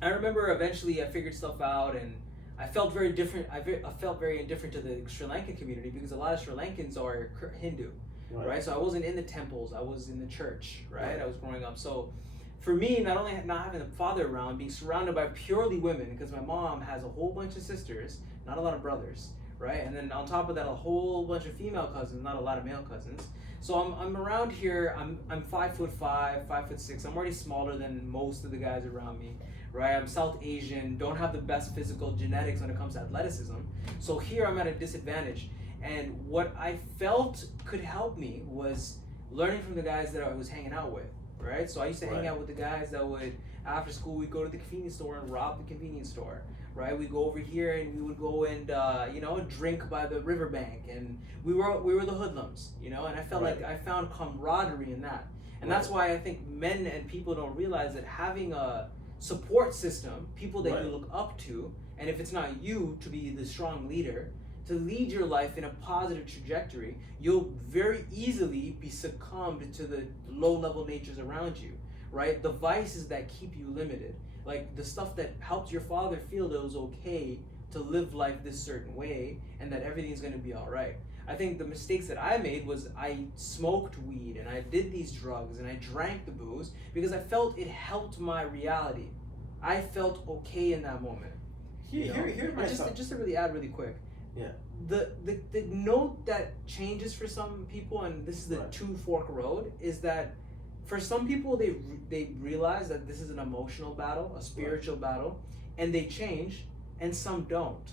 I remember eventually I figured stuff out, and I felt very different. I felt very indifferent to the Sri Lankan community because a lot of Sri Lankans are Hindu, right? So I wasn't in the temples. I was in the church, right? I was growing up. So for me, not only not having a father around, being surrounded by purely women, because my mom has a whole bunch of sisters, not a lot of brothers, right? And then on top of that, a whole bunch of female cousins, not a lot of male cousins. So I'm around here. I'm 5'5", 5'6". I'm already smaller than most of the guys around me, right? I'm South Asian, don't have the best physical genetics when it comes to athleticism. So here I'm at a disadvantage. And what I felt could help me was learning from the guys that I was hanging out with. Right, so I used to hang out with the guys that would, after school, we'd go to the convenience store and rob the convenience store. Right, we'd go over here and we would go and you know, drink by the riverbank, and we were the hoodlums, you know. And I felt like I found camaraderie in that, and that's why I think men and people don't realize that having a support system, people that you look up to, and if it's not you to be the strong leader, to lead your life in a positive trajectory, you'll very easily be succumbed to the low-level natures around you, right? The vices that keep you limited, like the stuff that helped your father feel that it was okay to live life this certain way and that everything's going to be all right. I think the mistakes that I made was I smoked weed and I did these drugs and I drank the booze because I felt it helped my reality. I felt okay in that moment. Here's my Just to really add really quick. Yeah. The note that changes for some people, and this is the Right. two fork road, is that for some people they realize that this is an emotional battle, a spiritual battle, and they change, and some don't.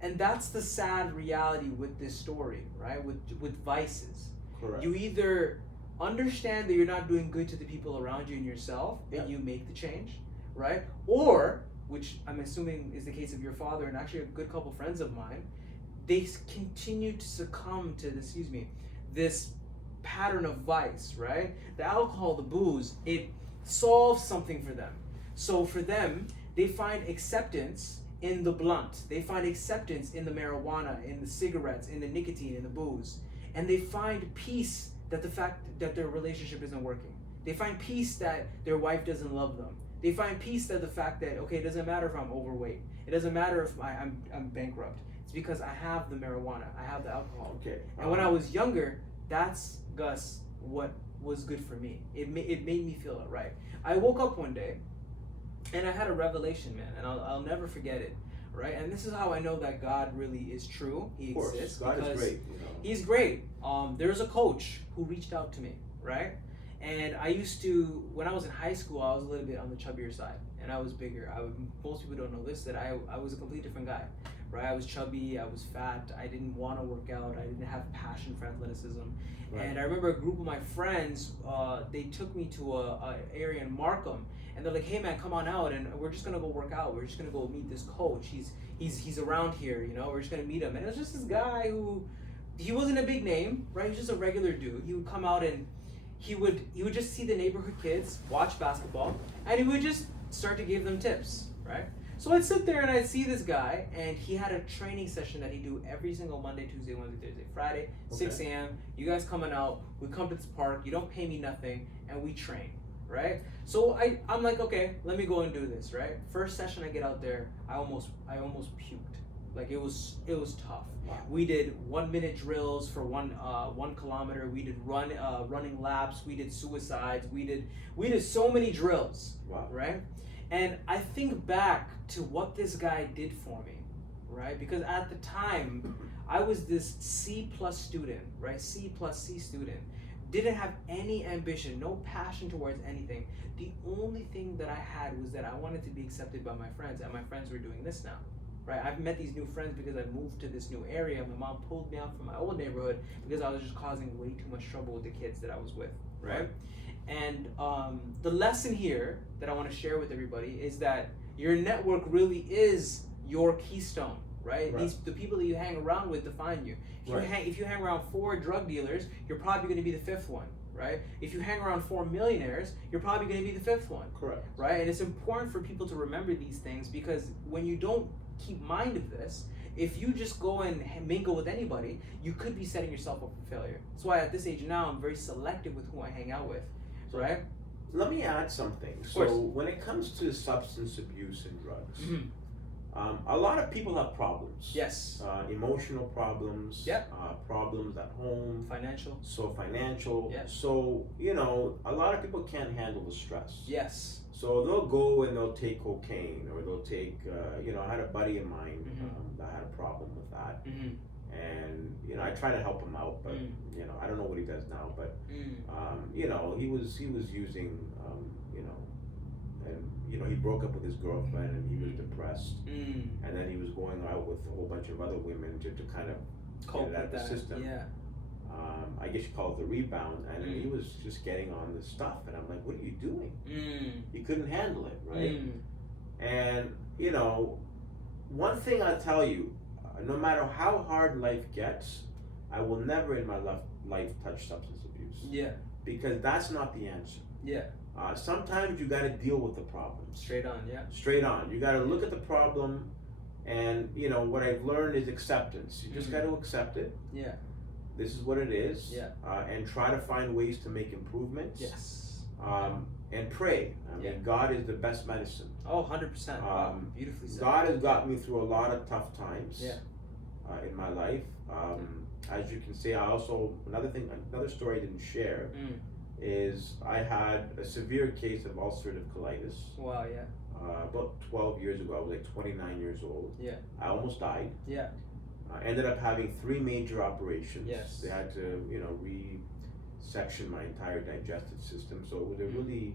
And that's the sad reality with this story, right? With vices. Correct. You either understand that you're not doing good to the people around you and yourself, and Yep. you make the change, right? Or, which I'm assuming is the case of your father and actually a good couple friends of mine, they continue to succumb to this pattern of vice, right? The alcohol, the booze, it solves something for them. So for them, they find acceptance in the blunt. They find acceptance in the marijuana, in the cigarettes, in the nicotine, in the booze. And they find peace that the fact that their relationship isn't working. They find peace that their wife doesn't love them. They find peace that the fact that, okay, it doesn't matter if I'm overweight. It doesn't matter if I'm bankrupt. It's because I have the marijuana. I have the alcohol. Okay. And when I was younger, that's, Gus, what was good for me. It made me feel right. I woke up one day and I had a revelation, man, and I'll never forget it, right? And this is how I know that God really is true. He Of course, exists. God because is great. He's great. There's a coach who reached out to me, right? And I used to, when I was in high school, I was a little bit on the chubbier side, and I was bigger. Most people don't know this, that I was a complete different guy, right? I was chubby, I was fat, I didn't want to work out, I didn't have passion for athleticism. Right. And I remember a group of my friends, they took me to a area in Markham, and they're like, hey man, come on out, and we're just gonna go work out. We're just gonna go meet this coach. He's around here, you know. We're just gonna meet him. And it was just this guy who, he wasn't a big name, right? He was just a regular dude. He would come out and he would just see the neighborhood kids watch basketball, and he would just start to give them tips, right? So I'd sit there and I'd see this guy, and he had a training session that he'd do every single Monday, Tuesday, Wednesday, Thursday, Friday, 6 a.m. You guys coming out, we come to this park, you don't pay me nothing, and we train, right? So I'm like, okay, let me go and do this, right? First session I get out there, I almost puked. Like it was tough. Wow. We did 1 minute drills for 1 kilometer. We did running laps. We did suicides. We did so many drills. Wow. Right? And I think back to what this guy did for me, right? Because at the time, I was this C+ student, right? C+ C student. Didn't have any ambition, no passion towards anything. The only thing that I had was that I wanted to be accepted by my friends, and my friends were doing this now. Right, I've met these new friends because I moved to this new area. My mom pulled me out from my old neighborhood because I was just causing way too much trouble with the kids that I was with, right? And the lesson here that I want to share with everybody is that your network really is your keystone, right? The people that you hang around with define you. If you hang around 4 drug dealers, you're probably going to be the 5th one, right? If you hang around 4 millionaires, you're probably going to be the 5th one. Correct. Right? And it's important for people to remember these things, because when you don't keep mind of this, if you just go and mingle with anybody, you could be setting yourself up for failure. That's why at this age now, I'm very selective with who I hang out with, right? Let me add something. Of course. So when it comes to substance abuse and drugs, a lot of people have problems. Yes. Emotional problems. Yep. Problems at home. Financial. Financial. Yes. So, a lot of people can't handle the stress. Yes. So they'll go and they'll take cocaine, or they'll take, I had a buddy of mine that had a problem with that. And, I try to help him out, but, I don't know what he does now, but, he was using, and, he broke up with his girlfriend and he was depressed. And then he was going out with a whole bunch of other women to kind of cope get it out with of the that. system. Yeah. I guess you call it the rebound, and he was just getting on this stuff, and I'm like, what are you doing? He couldn't handle it, right? And, one thing I'll tell you, no matter how hard life gets, I will never in my life touch substance abuse. Yeah. Because that's not the answer. Yeah. Sometimes you got to deal with the problems. Straight on, yeah. Straight on. You got to look at the problem, and, what I've learned is acceptance. You just got to accept it. Yeah. This is what it is. Yeah. And try to find ways to make improvements. Yes. And pray. I mean, God is the best medicine. Oh, 100%. Beautifully said. God has got me through a lot of tough times. Yeah. In my life. as you can see, I also another story I didn't share is I had a severe case of ulcerative colitis. Wow, yeah. About 12 years ago, I was like 29 years old. Yeah. I almost died. Yeah. I ended up having 3 major operations. Yes. They had to, resection my entire digestive system. So it was a really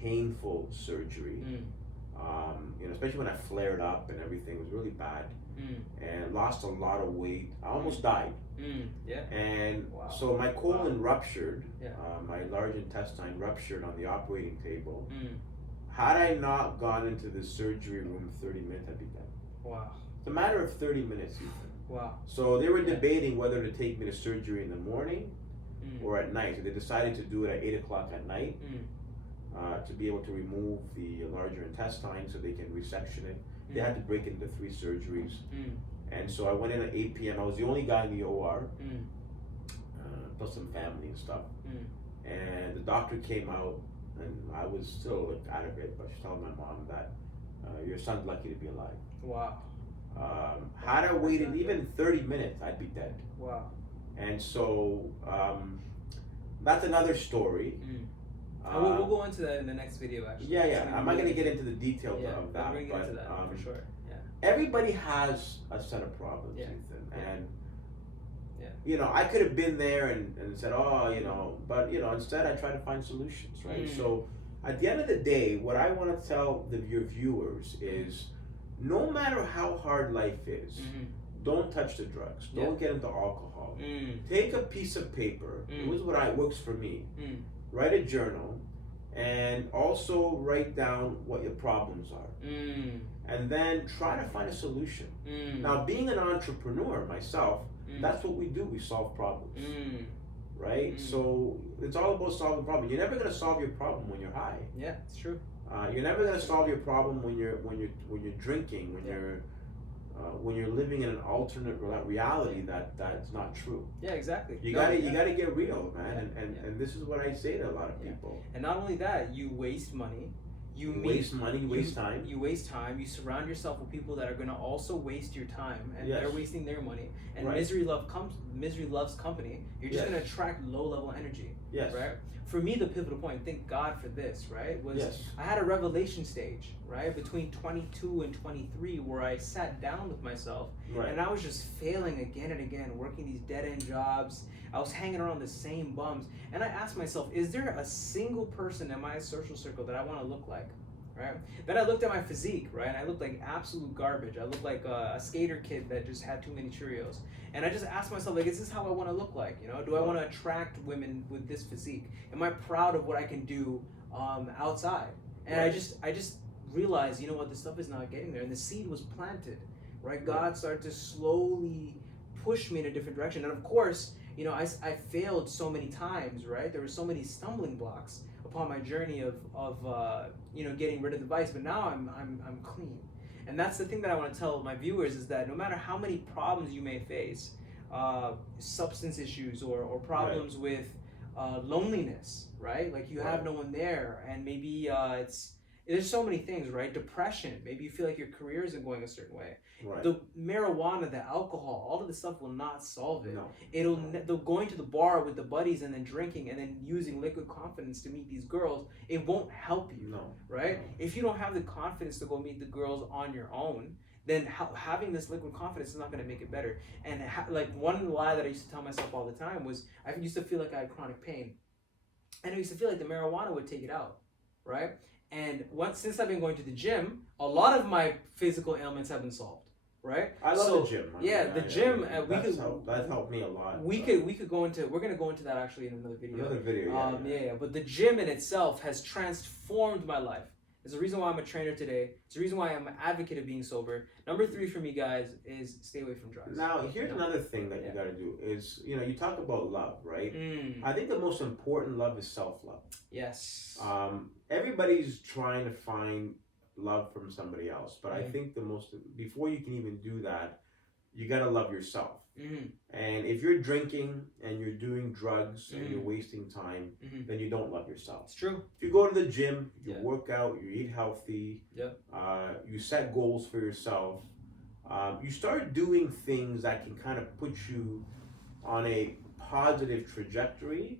painful surgery. Especially when I flared up and everything, it was really bad. And lost a lot of weight. I almost died. Yeah. And wow. So my colon ruptured. Yeah. My large intestine ruptured on the operating table. Had I not gone into the surgery room 30 minutes, I'd be dead. Wow. It's a matter of 30 minutes, Ethan. Wow. So they were debating whether to take me to surgery in the morning or at night. So they decided to do it at 8 o'clock at night to be able to remove the larger intestine so they can resection it. They had to break it into 3 surgeries. And so I went in at 8 p.m. I was the only guy in the OR, plus some family and stuff. And the doctor came out, and I was still out of it, but she told my mom that your son's lucky to be alive. Wow. Had I waited even 30 minutes, I'd be dead. Wow. And so that's another story. We'll go into that in the next video, actually. Yeah. I'm not going to get into the details of that. We'll get into that for sure. Yeah. Everybody has a set of problems, Ethan. And I could have been there and said, but instead I try to find solutions, right? So at the end of the day, what I want to tell your viewers is, no matter how hard life is, don't touch the drugs. Don't get into alcohol. Take a piece of paper. It was what works for me. Write a journal, and also write down what your problems are. And then try to find a solution. Now, being an entrepreneur myself, that's what we do. We solve problems. Right? So it's all about solving problems. You're never going to solve your problem when you're high. Yeah, it's true. You're never going to solve your problem when you're drinking, when you're living in an alternate reality that's not true. Yeah, exactly. You gotta get real, man. And this is what I say to a lot of people. And not only that, you waste money. You waste time. You waste time. You surround yourself with people that are going to also waste your time, and they're wasting their money. And misery loves company. You're just going to attract low-level energy. Yes. Right? For me, the pivotal point, thank God for this, right, was I had a revelation stage, right, between 22 and 23 where I sat down with myself and I was just failing again and again, working these dead-end jobs. I was hanging around the same bums. And I asked myself, is there a single person in my social circle that I want to look like? Right? Then I looked at my physique, right? And I looked like absolute garbage. I looked like a skater kid that just had too many Cheerios. And I just asked myself, like, is this how I want to look like? Do I want to attract women with this physique? Am I proud of what I can do outside? And I just realized, you know what, this stuff is not getting there. And the seed was planted, right? God started to slowly push me in a different direction. And of course, I failed so many times, right? There were so many stumbling blocks upon my journey of getting rid of the vice, but now I'm clean. And that's the thing that I want to tell my viewers, is that no matter how many problems you may face, substance issues or problems with loneliness, right? Like you have no one there, and maybe there's so many things, right? Depression, maybe you feel like your career isn't going a certain way. The marijuana, the alcohol, all of this stuff will not solve it. They'll going to the bar with the buddies and then drinking and then using liquid confidence to meet these girls, it won't help you, right? If you don't have the confidence to go meet the girls on your own, then having this liquid confidence is not going to make it better. And like one lie that I used to tell myself all the time was, I used to feel like I had chronic pain, and I used to feel like the marijuana would take it out, right? And since I've been going to the gym, a lot of my physical ailments have been solved. Right? I love the gym. The gym. That helped me a lot. We could go into. We're gonna go into that actually in another video. Yeah. But the gym in itself has transformed my life. It's the reason why I'm a trainer today. It's the reason why I'm an advocate of being sober. Number 3 for me, guys, is stay away from drugs. Now, here's another thing that you got to do is, you talk about love, right? I think the most important love is self-love. Yes. Everybody's trying to find love from somebody else, but I think before you can even do that, you got to love yourself. And if you're drinking and you're doing drugs and you're wasting time, then you don't love yourself. It's true. If you go to the gym, you work out, you eat healthy, you set goals for yourself, you start doing things that can kind of put you on a positive trajectory,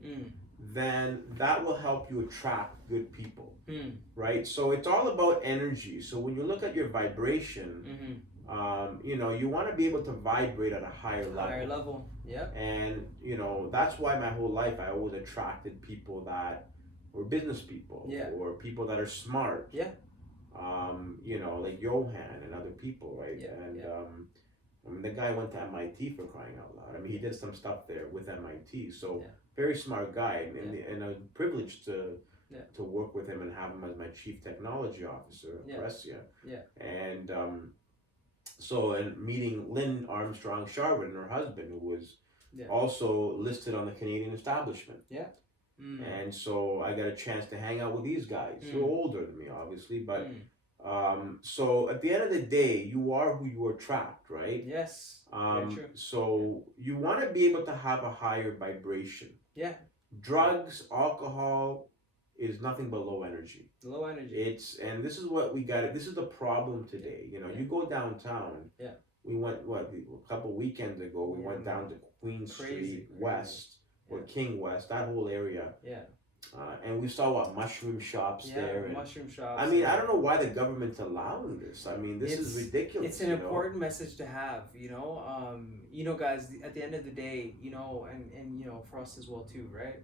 then that will help you attract good people, right? So it's all about energy. So when you look at your vibration, you know, you want to be able to vibrate at a higher level. Higher level, yeah. And you know, that's why my whole life I always attracted people that were business people, or people that are smart. Yeah. You know, like Johan and other people, right? And I mean, the guy went to MIT, for crying out loud. I mean, he did some stuff there with MIT. So very smart guy, and I was privileged to work with him and have him as my chief technology officer at Brescia. And so, and meeting Lynn Armstrong Sharwood and her husband, who was also listed on the Canadian establishment. And so I got a chance to hang out with these guys. They're older than me, obviously, but so at the end of the day, you are who you attract, right? Yes. Very true. So you want to be able to have a higher vibration. Drugs, alcohol is nothing but low energy. Low energy. And this is what we got. This is the problem today. You know, you go downtown. We went a couple weekends ago. We went down to Queen Street West or King West, that whole area. And we saw mushroom shops there. And, mushroom shops. I mean, I don't know why the government's allowing this. I mean, this is ridiculous. It's an important message to have, you know, guys, at the end of the day, you know, and you know, for us as well too, right?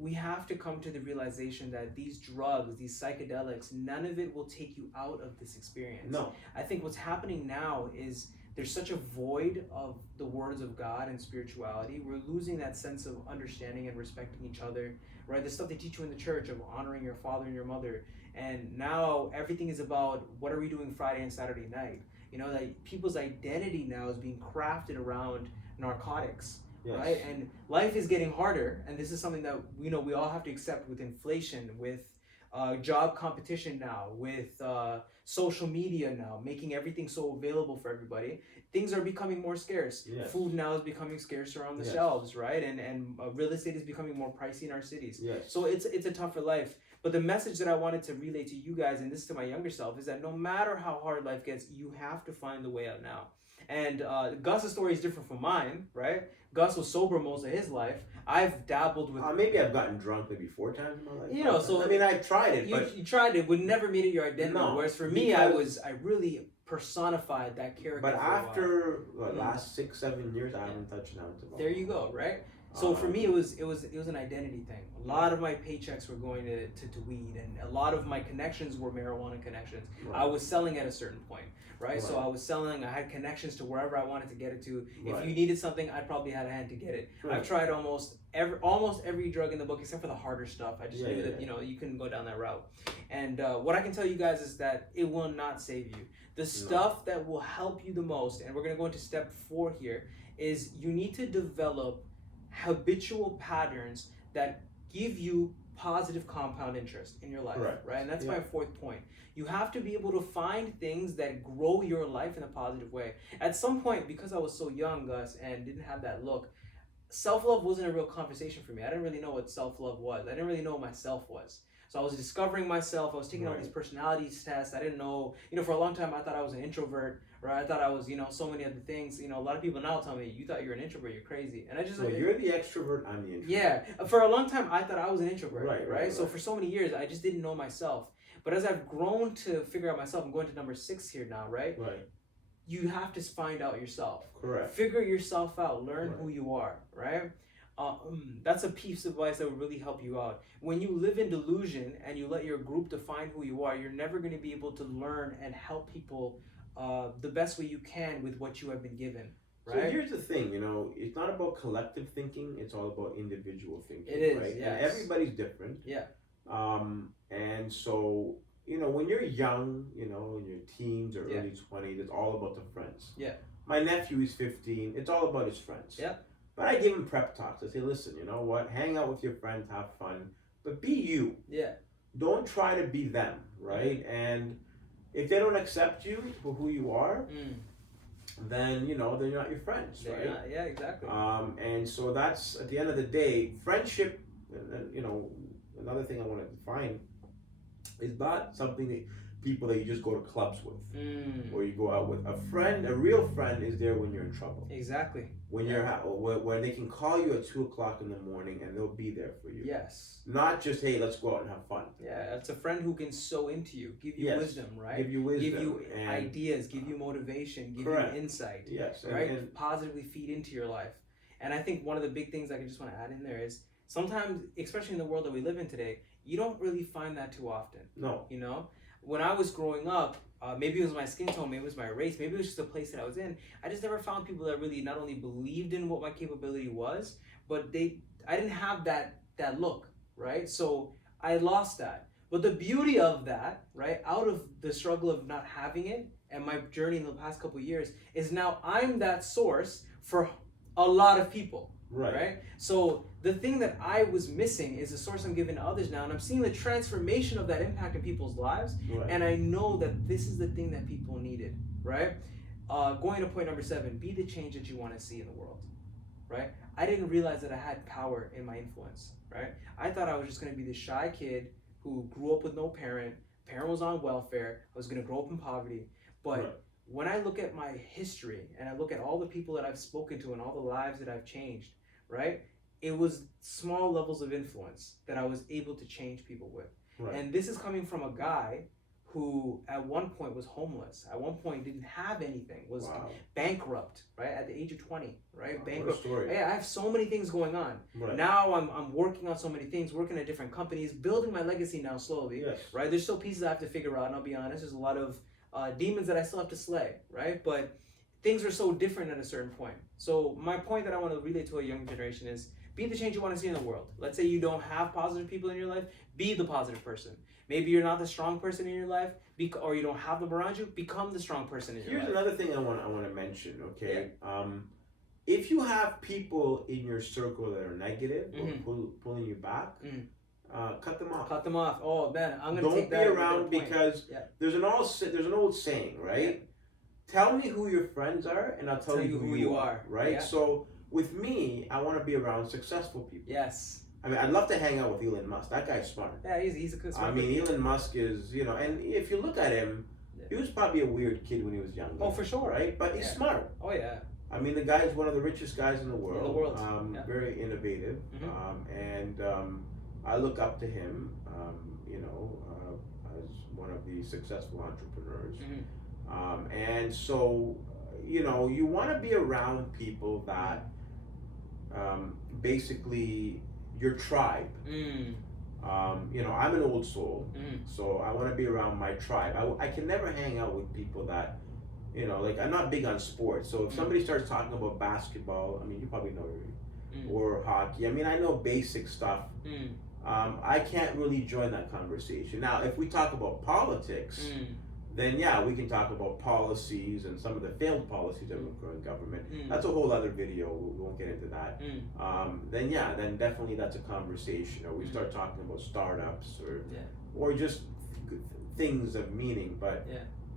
We have to come to the realization that these drugs, these psychedelics, none of it will take you out of this experience. No. I think what's happening now is there's such a void of the words of God and spirituality. We're losing that sense of understanding and respecting each other, right? The stuff they teach you in the church of honoring your father and your mother. And now everything is about what are we doing Friday and Saturday night? You know, like people's identity now is being crafted around narcotics. Right, and life is getting harder, and this is something that we all have to accept with inflation, with job competition now, with social media now, making everything so available for everybody. Things are becoming more scarce. Food now is becoming scarcer on the shelves, right? And real estate is becoming more pricey in our cities. So it's a tougher life. But the message that I wanted to relay to you guys, and this is to my younger self, is that no matter how hard life gets, you have to find the way out now. And Gus's story is different from mine, right? Gus was sober most of his life. I've dabbled with... maybe I've gotten drunk maybe 4 times in my life. You know, so... I mean, I've tried it, but... You tried it, would never made it your identity. No, whereas for me, I really personified that character. But after the last 6-7 years, I haven't touched an ounce of alcohol. There you go, right? So for me, it was an identity thing. A lot of my paychecks were going to weed, and a lot of my connections were marijuana connections. I was selling at a certain point, right? So I was selling. I had connections to wherever I wanted to get it to. If you needed something, I probably had a hand to get it. I've tried almost every drug in the book except for the harder stuff. I just knew that you couldn't go down that route. And what I can tell you guys is that it will not save you. The stuff that will help you the most, and we're gonna go into step 4 here, is you need to develop habitual patterns that give you positive compound interest in your life, right? And that's my 4th point. You have to be able to find things that grow your life in a positive way. At some point, because I was so young, Gus, and didn't have that look, self-love wasn't a real conversation for me. I didn't really know what self-love was. I didn't really know what myself was. So I was discovering myself. I was taking all these personality tests. I didn't know, for a long time I thought I was an introvert, right? I thought I was, so many other things. A lot of people now tell me, you thought you were an introvert, you're crazy. And I just... So you're the extrovert, I'm the introvert. Yeah. For a long time, I thought I was an introvert, right? So for so many years, I just didn't know myself. But as I've grown to figure out myself, I'm going to number 6 here now, right? You have to find out yourself. Figure yourself out. Learn who you are, right? That's a piece of advice that would really help you out. When you live in delusion and you let your group define who you are, you're never going to be able to learn and help people the best way you can with what you have been given. Right? So here's the thing, it's not about collective thinking, it's all about individual thinking. It is, right? yes. And everybody's different. And so, when you're young, in your teens or early 20s, it's all about the friends. My nephew is 15, it's all about his friends. But I give him prep talks. I say, listen, you know what? Hang out with your friends, have fun, but be you. Don't try to be them, right? And if they don't accept you for who you are, then they're not your friends, right? Yeah, exactly. And so that's, at the end of the day, friendship. Another thing I want to define is not something that people that you just go to clubs with Mm. or you go out with. A friend, a real friend, is there when you're in trouble. Exactly. When you're where they can call you at 2 o'clock in the morning and they'll be there for you. Yes. Not just, hey, let's go out and have fun. Yeah, it's a friend who can sow into you, give you Yes. wisdom, right? Give you wisdom, give you and ideas, give you motivation, give correct. you insight, Yes, right? and Positively feed into your life. And I think one of the big things I just want to add in there is sometimes, especially in the world that we live in today, you don't really find that too often. no, You know, when I was growing up, maybe it was my skin tone, maybe it was my race, maybe it was just the place that I was in. I just never found people that really not only believed in what my capability was, but I didn't have that look, right? So I lost that. But the beauty of that, right, out of the struggle of not having it and my journey in the past couple of years, is now I'm that source for a lot of people. Right. So the thing that I was missing is a source I'm giving to others now, and I'm seeing the transformation of that impact in people's lives, right. and I know that this is the thing that people needed. Right. Going to point number 7: be the change that you want to see in the world. Right. I didn't realize that I had power in my influence. Right. I thought I was just going to be this shy kid who grew up with no parent. Parent was on welfare. I was going to grow up in poverty, but Right. when I look at my history and I look at all the people that I've spoken to and all the lives that I've changed, right? It was small levels of influence that I was able to change people with. Right. And this is coming from a guy who at one point was homeless, at one point didn't have anything, was Wow. bankrupt, right? At the age of 20, right? Wow, Bankrupt. what a story. Hey, I have so many things going on. Right. Now I'm working on so many things, working at different companies, building my legacy now slowly, Yes. right? There's still pieces I have to figure out, and I'll be honest, there's a lot of demons that I still have to slay, right? But things are so different at a certain point. So my point that I want to relay to a young generation is be the change you want to see in the world. Let's say you don't have positive people in your life, be the positive person. Maybe you're not the strong person in your life, or you don't have them around you, become the strong person in your life. Here's another thing I want to mention, okay? Yeah. If you have people in your circle that are negative or pulling you back, cut them off. Cut them off. Oh man, I'm gonna Don't take be that around because there's an old saying, right? Tell me who your friends are, and I'll tell you who you are. Right? Yeah. So with me, I want to be around successful people. Yes. I mean, I'd love to hang out with Elon Musk. That guy's smart. Yeah, he's a good smart. I mean, Elon Musk is, and if you look at him, he was probably a weird kid when he was younger. Oh, for sure. Right? But he's smart. Oh, yeah. I mean, the guy is one of the richest guys in the world. Very innovative. And I look up to him, as one of the successful entrepreneurs. And so, you want to be around people that basically your tribe. I'm an old soul, so I want to be around my tribe. I can never hang out with people that, like I'm not big on sports. So if somebody starts talking about basketball, I mean, you probably know, or hockey. I mean, I know basic stuff. I can't really join that conversation. Now, if we talk about politics, then yeah, we can talk about policies and some of the failed policies of the current government. That's a whole other video. We won't get into that. Then definitely that's a conversation. Or we start talking about startups or just things of meaning. But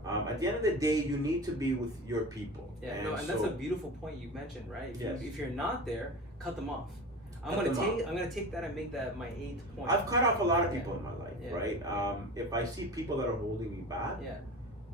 at the end of the day, you need to be with your people. And that's a beautiful point you mentioned, right? If you're not there, cut them off. I'm gonna take that and make that my 8th point. I've cut off a lot of people in my life, right? If I see people that are holding me back,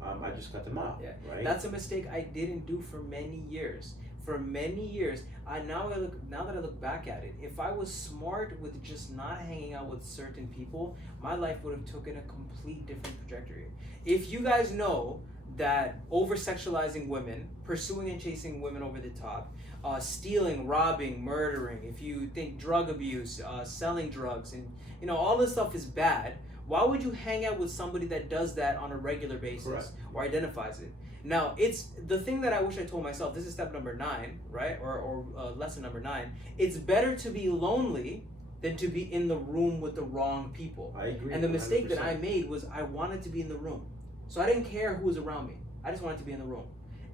I just cut them off. Right? That's a mistake I didn't do for many years. Now that I look back at it, if I was smart with just not hanging out with certain people, my life would have taken a complete different trajectory. If you guys know that over-sexualizing women, pursuing and chasing women over the top, stealing, robbing, murdering, if you think drug abuse, selling drugs, and all this stuff is bad, why would you hang out with somebody that does that on a regular basis or identifies it? Now, it's the thing that I wish I told myself. This is step number 9, right? Or lesson number 9. It's better to be lonely than to be in the room with the wrong people. I agree. And the mistake 100%. that I made was I wanted to be in the room. So I didn't care who was around me. I just wanted to be in the room.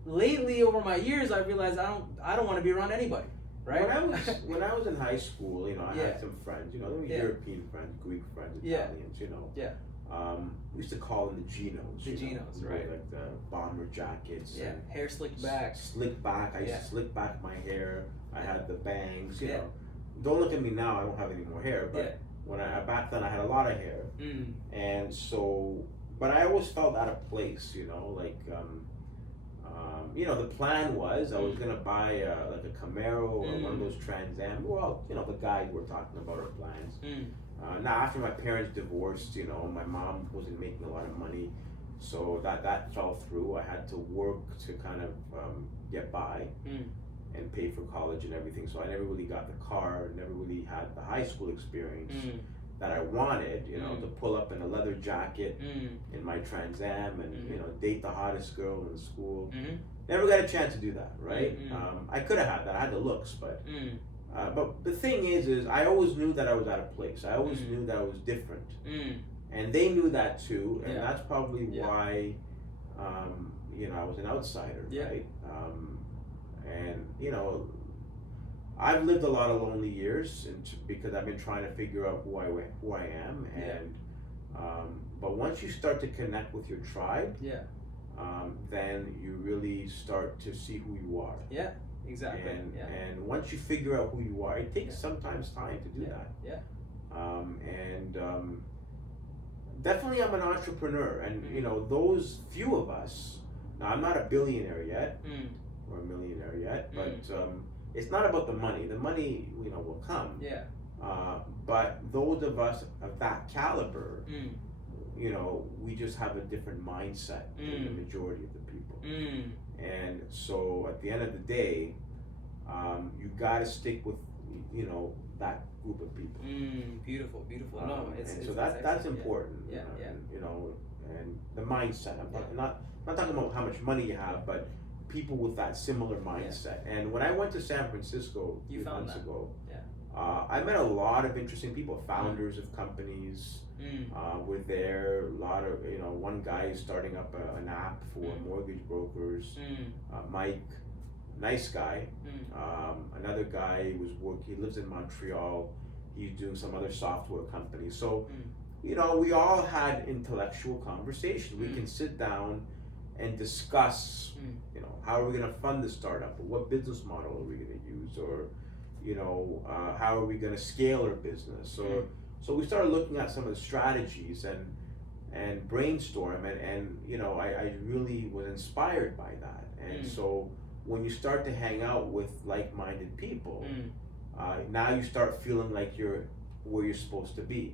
Lately, over my years, I realized I don't want to be around anybody. Right? When I was in high school, I had some friends. There were European friends, Greek friends, Italians. We used to call them the Genos. The Genos, right? Like the bomber jackets. Yeah, hair slicked back. Slick back. I used to slick back my hair. I had the bangs. Don't look at me now. I don't have any more hair, but when I back then I had a lot of hair, and so, but I always felt out of place, you know, like you know, the plan was I was gonna buy like a Camaro or one of those Trans Am. Well, you know, the guys were talking about our plans. Now after my parents divorced, you know, my mom wasn't making a lot of money, so that fell through. I had to work to kind of get by and pay for college and everything. So I never really got the car, never really had the high school experience that I wanted, you know, to pull up in a leather jacket in my Trans Am and, you know, date the hottest girl in school. Never got a chance to do that, right? I could have had that. I had the looks, but the thing is I always knew that I was out of place. I always knew that I was different. And they knew that too, and that's probably why, you know, I was an outsider, right? And you know, I've lived a lot of lonely years, because I've been trying to figure out who I am, and but once you start to connect with your tribe, then you really start to see who you are. Yeah, exactly. And once you figure out who you are, it takes sometimes time to do that. Definitely I'm an entrepreneur, and you know, those few of us, now I'm not a billionaire yet or a millionaire yet, but it's not about the money. The money, you know, will come. But those of us of that caliber, you know, we just have a different mindset than the majority of the people. And so at the end of the day, you got to stick with, you know, that group of people. Beautiful. No, so that's important. You know, and the mindset. I'm not talking about how much money you have, but people with that similar mindset. And when I went to San Francisco a few months ago, I met a lot of interesting people, founders of companies. Were there. A lot of, you know, one guy is starting up an app for mortgage brokers. Mike, nice guy. Another guy he lives in Montreal. He's doing some other software company. So, you know, we all had intellectual conversation. We can sit down and discuss, you know, how are we going to fund the startup, or what business model are we going to use, or, you know, how are we going to scale our business, or so we started looking at some of the strategies and brainstorm, and you know, I really was inspired by that. And so when you start to hang out with like-minded people, now you start feeling like you're where you're supposed to be.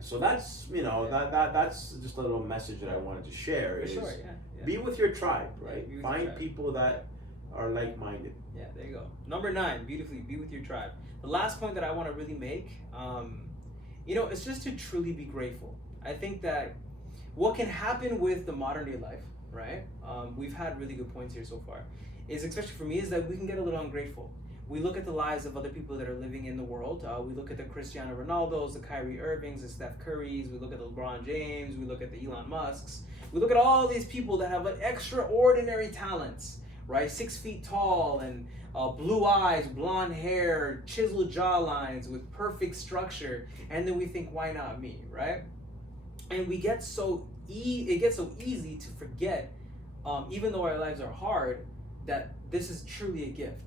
So that's, you know, that's just a little message that I wanted to share. Be with your tribe, right? Find people that are like-minded. Yeah, there you go. Number 9, beautifully, be with your tribe. The last point that I want to really make, you know, it's just to truly be grateful. I think that what can happen with the modern day life, right? We've had really good points here so far. Is, especially for me, is that we can get a little ungrateful. We look at the lives of other people that are living in the world. We look at the Cristiano Ronaldos, the Kyrie Irvings, the Steph Currys. We look at the LeBron James. We look at the Elon Musks. We look at all these people that have extraordinary talents, right? 6 feet tall and blue eyes, blonde hair, chiseled jawlines with perfect structure. And then we think, why not me, right? And we get it gets so easy to forget, even though our lives are hard, that this is truly a gift.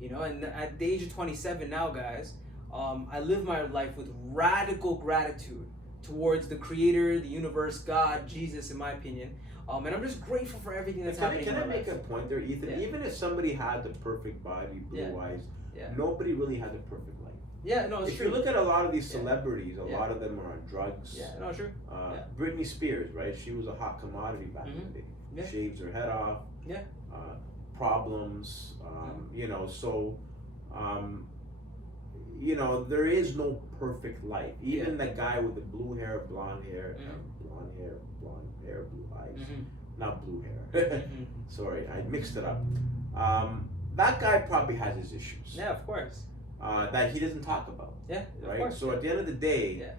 You know, and at the age of 27 now, guys, I live my life with radical gratitude towards the Creator, the universe, God, Jesus, in my opinion. And I'm just grateful for everything that's happening. Can I make a point there, Ethan? Even if somebody had the perfect body, blue eyes, nobody really has a perfect life. Yeah, no, it's if true. If you look at a lot of these celebrities, a lot of them are on drugs. Yeah, no, true. Britney Spears, right? She was a hot commodity back in the day. Shaves her head off. Problems, you know, so, you know, there is no perfect life. Even the guy with the blue hair, blonde hair, blue eyes, not blue hair. Sorry, I mixed it up. That guy probably has his issues. Yeah, of course. That he doesn't talk about. Yeah, right. Of course. So at the end of the day,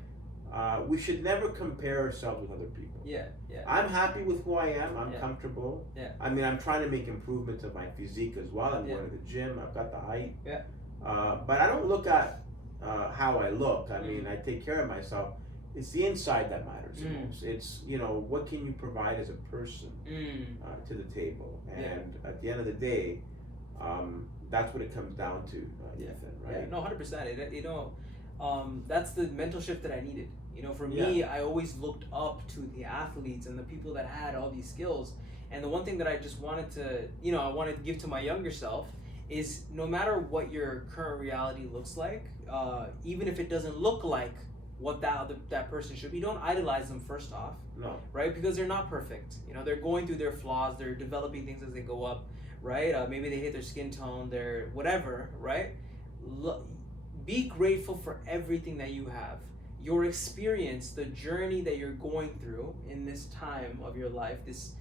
we should never compare ourselves with other people. I'm happy with who I am. I'm comfortable. I mean, I'm trying to make improvements of my physique as well. I'm going to the gym. I've got the height. But I don't look at how I look. I mean, I take care of myself. It's the inside that matters the most. It's, you know, what can you provide as a person to the table? And at the end of the day, That's what it comes down to, Ethan, right? Yeah, no, 100%. That's the mental shift that I needed. For me, I always looked up to the athletes and the people that had all these skills. And the one thing that I just wanted to, I wanted to give to my younger self is no matter what your current reality looks like, even if it doesn't look like what that person should be, don't idolize them first off. No. Right? Because they're not perfect. They're going through their flaws. They're developing things as they go up. Right? Maybe they hit their skin tone, their whatever, right? Be grateful for everything that you have. Your experience, the journey that you're going through in this time of your life, this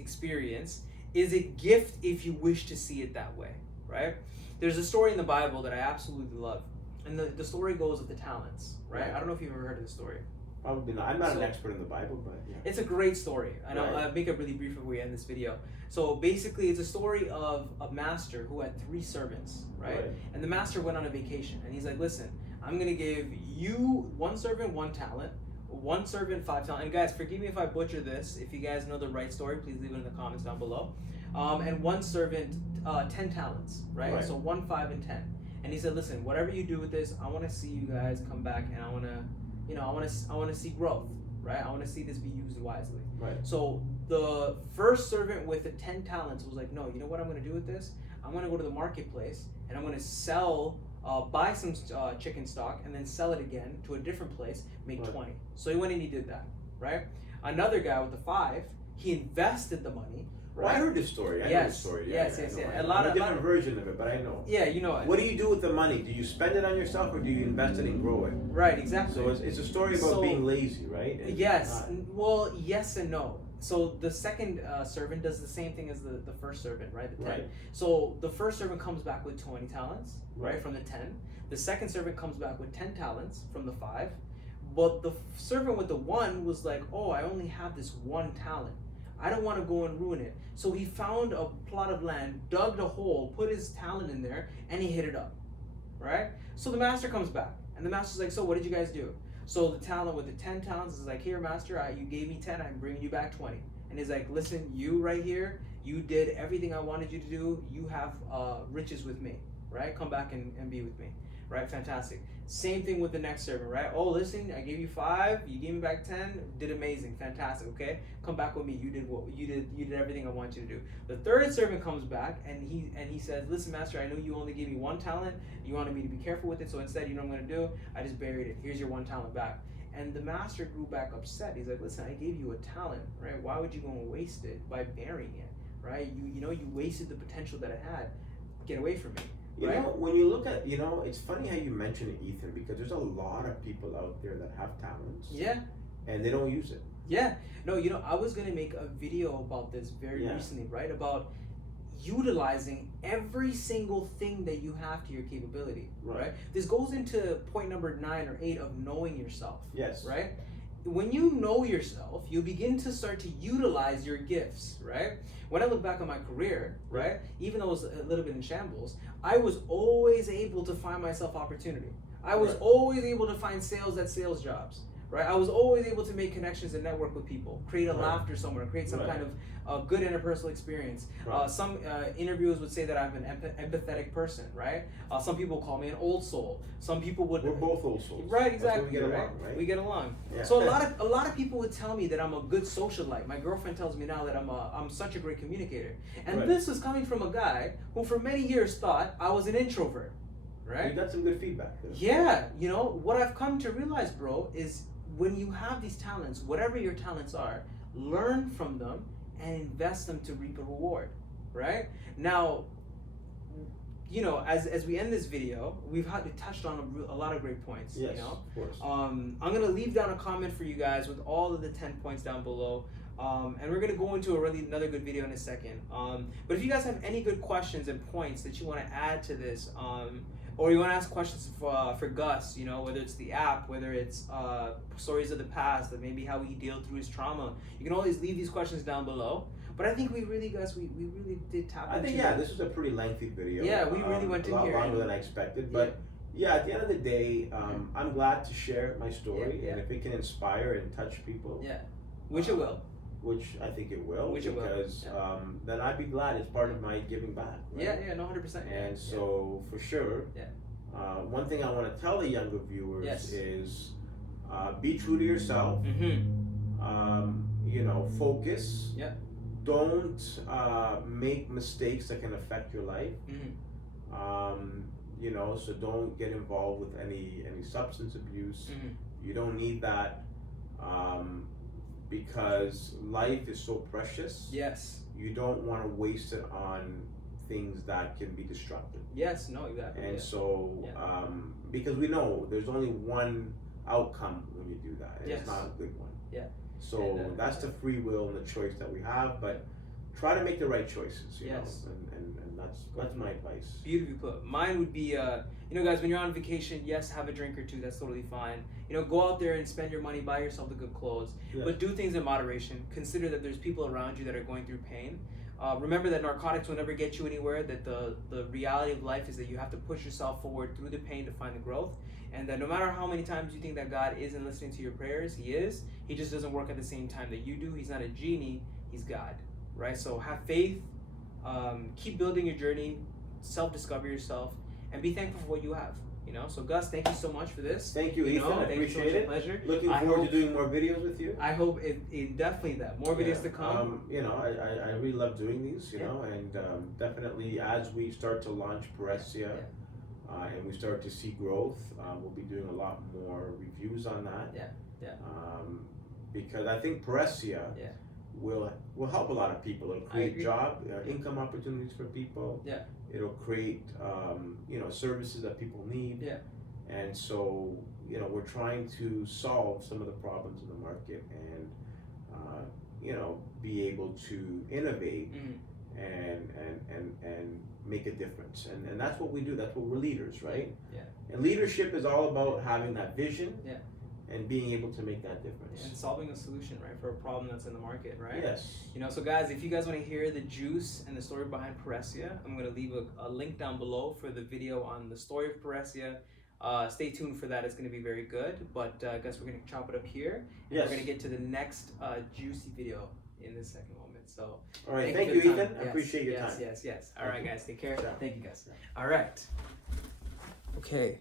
experience, is a gift if you wish to see it that way, right? There's a story in the Bible that I absolutely love. And the story goes of the talents, right? I don't know if you've ever heard of the story. Probably not. I'm not an expert in the Bible, but yeah. It's a great story. And I'll make it really brief before we end this video. So basically, it's a story of a master who had 3 servants, right? And the master went on a vacation. And he's like, listen, I'm going to give you 1 servant 1 talent, 1 servant 5 talent. And guys, forgive me if I butcher this. If you guys know the right story, please leave it in the comments down below. And 1 servant 10 talents, right? So 1, 5, and 10. And he said, listen, whatever you do with this, I want to see you guys come back, and I want to I want to see growth, right? I want to see this be used wisely. Right. So the first servant with the 10 talents was like, no, you know what I'm going to do with this? I'm going to go to the marketplace and I'm going to buy some chicken stock and then sell it again to a different place, make 20. So he went and he did that, right? Another guy with the 5, he invested the money. Right. Well, I heard this story. I know this story. Yes. A different version of it, but I know. Yeah, you know it. What do you do with the money? Do you spend it on yourself, or do you invest it and grow it? Right, exactly. So it's a story about being lazy, right? Yes. Well, yes and no. So the second servant does the same thing as the first servant, right? The 10. Right. So the first servant comes back with 20 talents, right, from the 10. The second servant comes back with 10 talents from the 5. But the servant with the 1 was like, oh, I only have this 1 talent. I don't want to go and ruin it. So he found a plot of land, dug a hole, put his talent in there, and he hit it up, right? So the master comes back, and the master's like, so what did you guys do? So the talent with the 10 talents is like, here, master, you gave me 10, I'm bringing you back 20. And he's like, listen, you right here, you did everything I wanted you to do. You have riches with me, right? Come back and be with me, right? Fantastic. Same thing with the next servant, right? Oh, listen, I gave you 5, you gave me back 10, did amazing, fantastic, okay? Come back with me. You did everything I want you to do. The third servant comes back and he says, listen, master, I know you only gave me 1 talent. You wanted me to be careful with it, so instead, you know what I'm going to do? I just buried it. Here's your 1 talent back. And the master grew back upset. He's like, listen, I gave you a talent, right? Why would you go and waste it by burying it, right? You wasted the potential that it had. Get away from me. You know, when you look at, it's funny how you mention it, Ethan, because there's a lot of people out there that have talents. Yeah. And they don't use it. Yeah. No, I was going to make a video about this very recently, right? About utilizing every single thing that you have to your capability, right? This goes into point number 9 or 8 of knowing yourself. Yes. Right? When you know yourself, you begin to start to utilize your gifts, right? When I look back on my career, right, even though it was a little bit in shambles, I was always able to find myself opportunity. I was always able to find sales jobs, right? I was always able to make connections and network with people, create a laughter somewhere, create some kind of good interpersonal experience. Some interviewers would say that I'm an empathetic person, right? Some people call me an old soul. Some people would. We're both old souls. Right, exactly. We get along, right? We get along. Yeah. So a lot of people would tell me that I'm a good socialite. My girlfriend tells me now that I'm such a great communicator. And this is coming from a guy who for many years thought I was an introvert, right? You got some good feedback there. Yeah, what I've come to realize, bro, is when you have these talents, whatever your talents are, learn from them and invest them to reap a reward, right? Now, as we end this video, we've touched on a lot of great points. Yes, of course. I'm gonna leave down a comment for you guys with all of the 10 points down below. And we're gonna go into another good video in a second. But if you guys have any good questions and points that you want to add to this, or you want to ask questions for Gus, whether it's the app, whether it's stories of the past, that maybe how he dealt through his trauma, you can always leave these questions down below. But I think we really did tap into. I think this was a pretty lengthy video. Yeah, we really went in here. A lot longer than I expected, but at the end of the day, I'm glad to share my story, and if it can inspire and touch people, which it will. which I think it will, Which it will, because yeah. then I'd be glad it's part of my giving back. Right? Yeah, no, 100%. And so for sure, one thing I want to tell the younger viewers is be true to yourself. You know, focus. Don't make mistakes that can affect your life. You know, so don't get involved with any substance abuse. You don't need that, because life is so precious. Yes. You don't want to waste it on things that can be destructive. Yes, no, exactly. And so, because we know there's only one outcome when you do that, and it's not a good one. So that's the free will and the choice that we have, but try to make the right choices, you know, and that's my advice. Beautifully put. Mine would be, you know, guys, when you're on vacation, yes, have a drink or two, that's totally fine. You know, go out there and spend your money, buy yourself the good clothes, but do things in moderation. Consider that there's people around you that are going through pain. Remember that narcotics will never get you anywhere, that the reality of life is that you have to push yourself forward through the pain to find the growth, and that no matter how many times you think that God isn't listening to your prayers, He is. He just doesn't work at the same time that you do. He's not a genie, He's God, right? So have faith, keep building your journey, self-discover yourself, and be thankful for what you have. You know, so Gus, thank you so much for this. Thank you, Ethan. I appreciate it. Pleasure. Looking forward to doing more videos with you. I hope it definitely that more videos to come. You know, I really love doing these. You know, and definitely as we start to launch Perceptive, and we start to see growth, we'll be doing a lot more reviews on that. Because I think Perceptive will help a lot of people. It'll create job, income opportunities for people. It'll create, you know, services that people need. And so, you know, we're trying to solve some of the problems in the market and, you know, be able to innovate and make a difference. And that's what we do. That's what we're leaders, right? And leadership is all about having that vision. And being able to make that difference. And solving a solution, right, for a problem that's in the market, right? Yes. You know, so guys, if you guys want to hear the juice and the story behind Perceptive, I'm going to leave a link down below for the video on the story of Perceptive. Stay tuned for that. It's going to be very good. But I guess we're going to chop it up here. And we're going to get to the next juicy video in this second moment. So, all right. Thank you, Ethan. I appreciate your time. Yes. All right, guys. Take care. Thank you, guys. All right. Okay.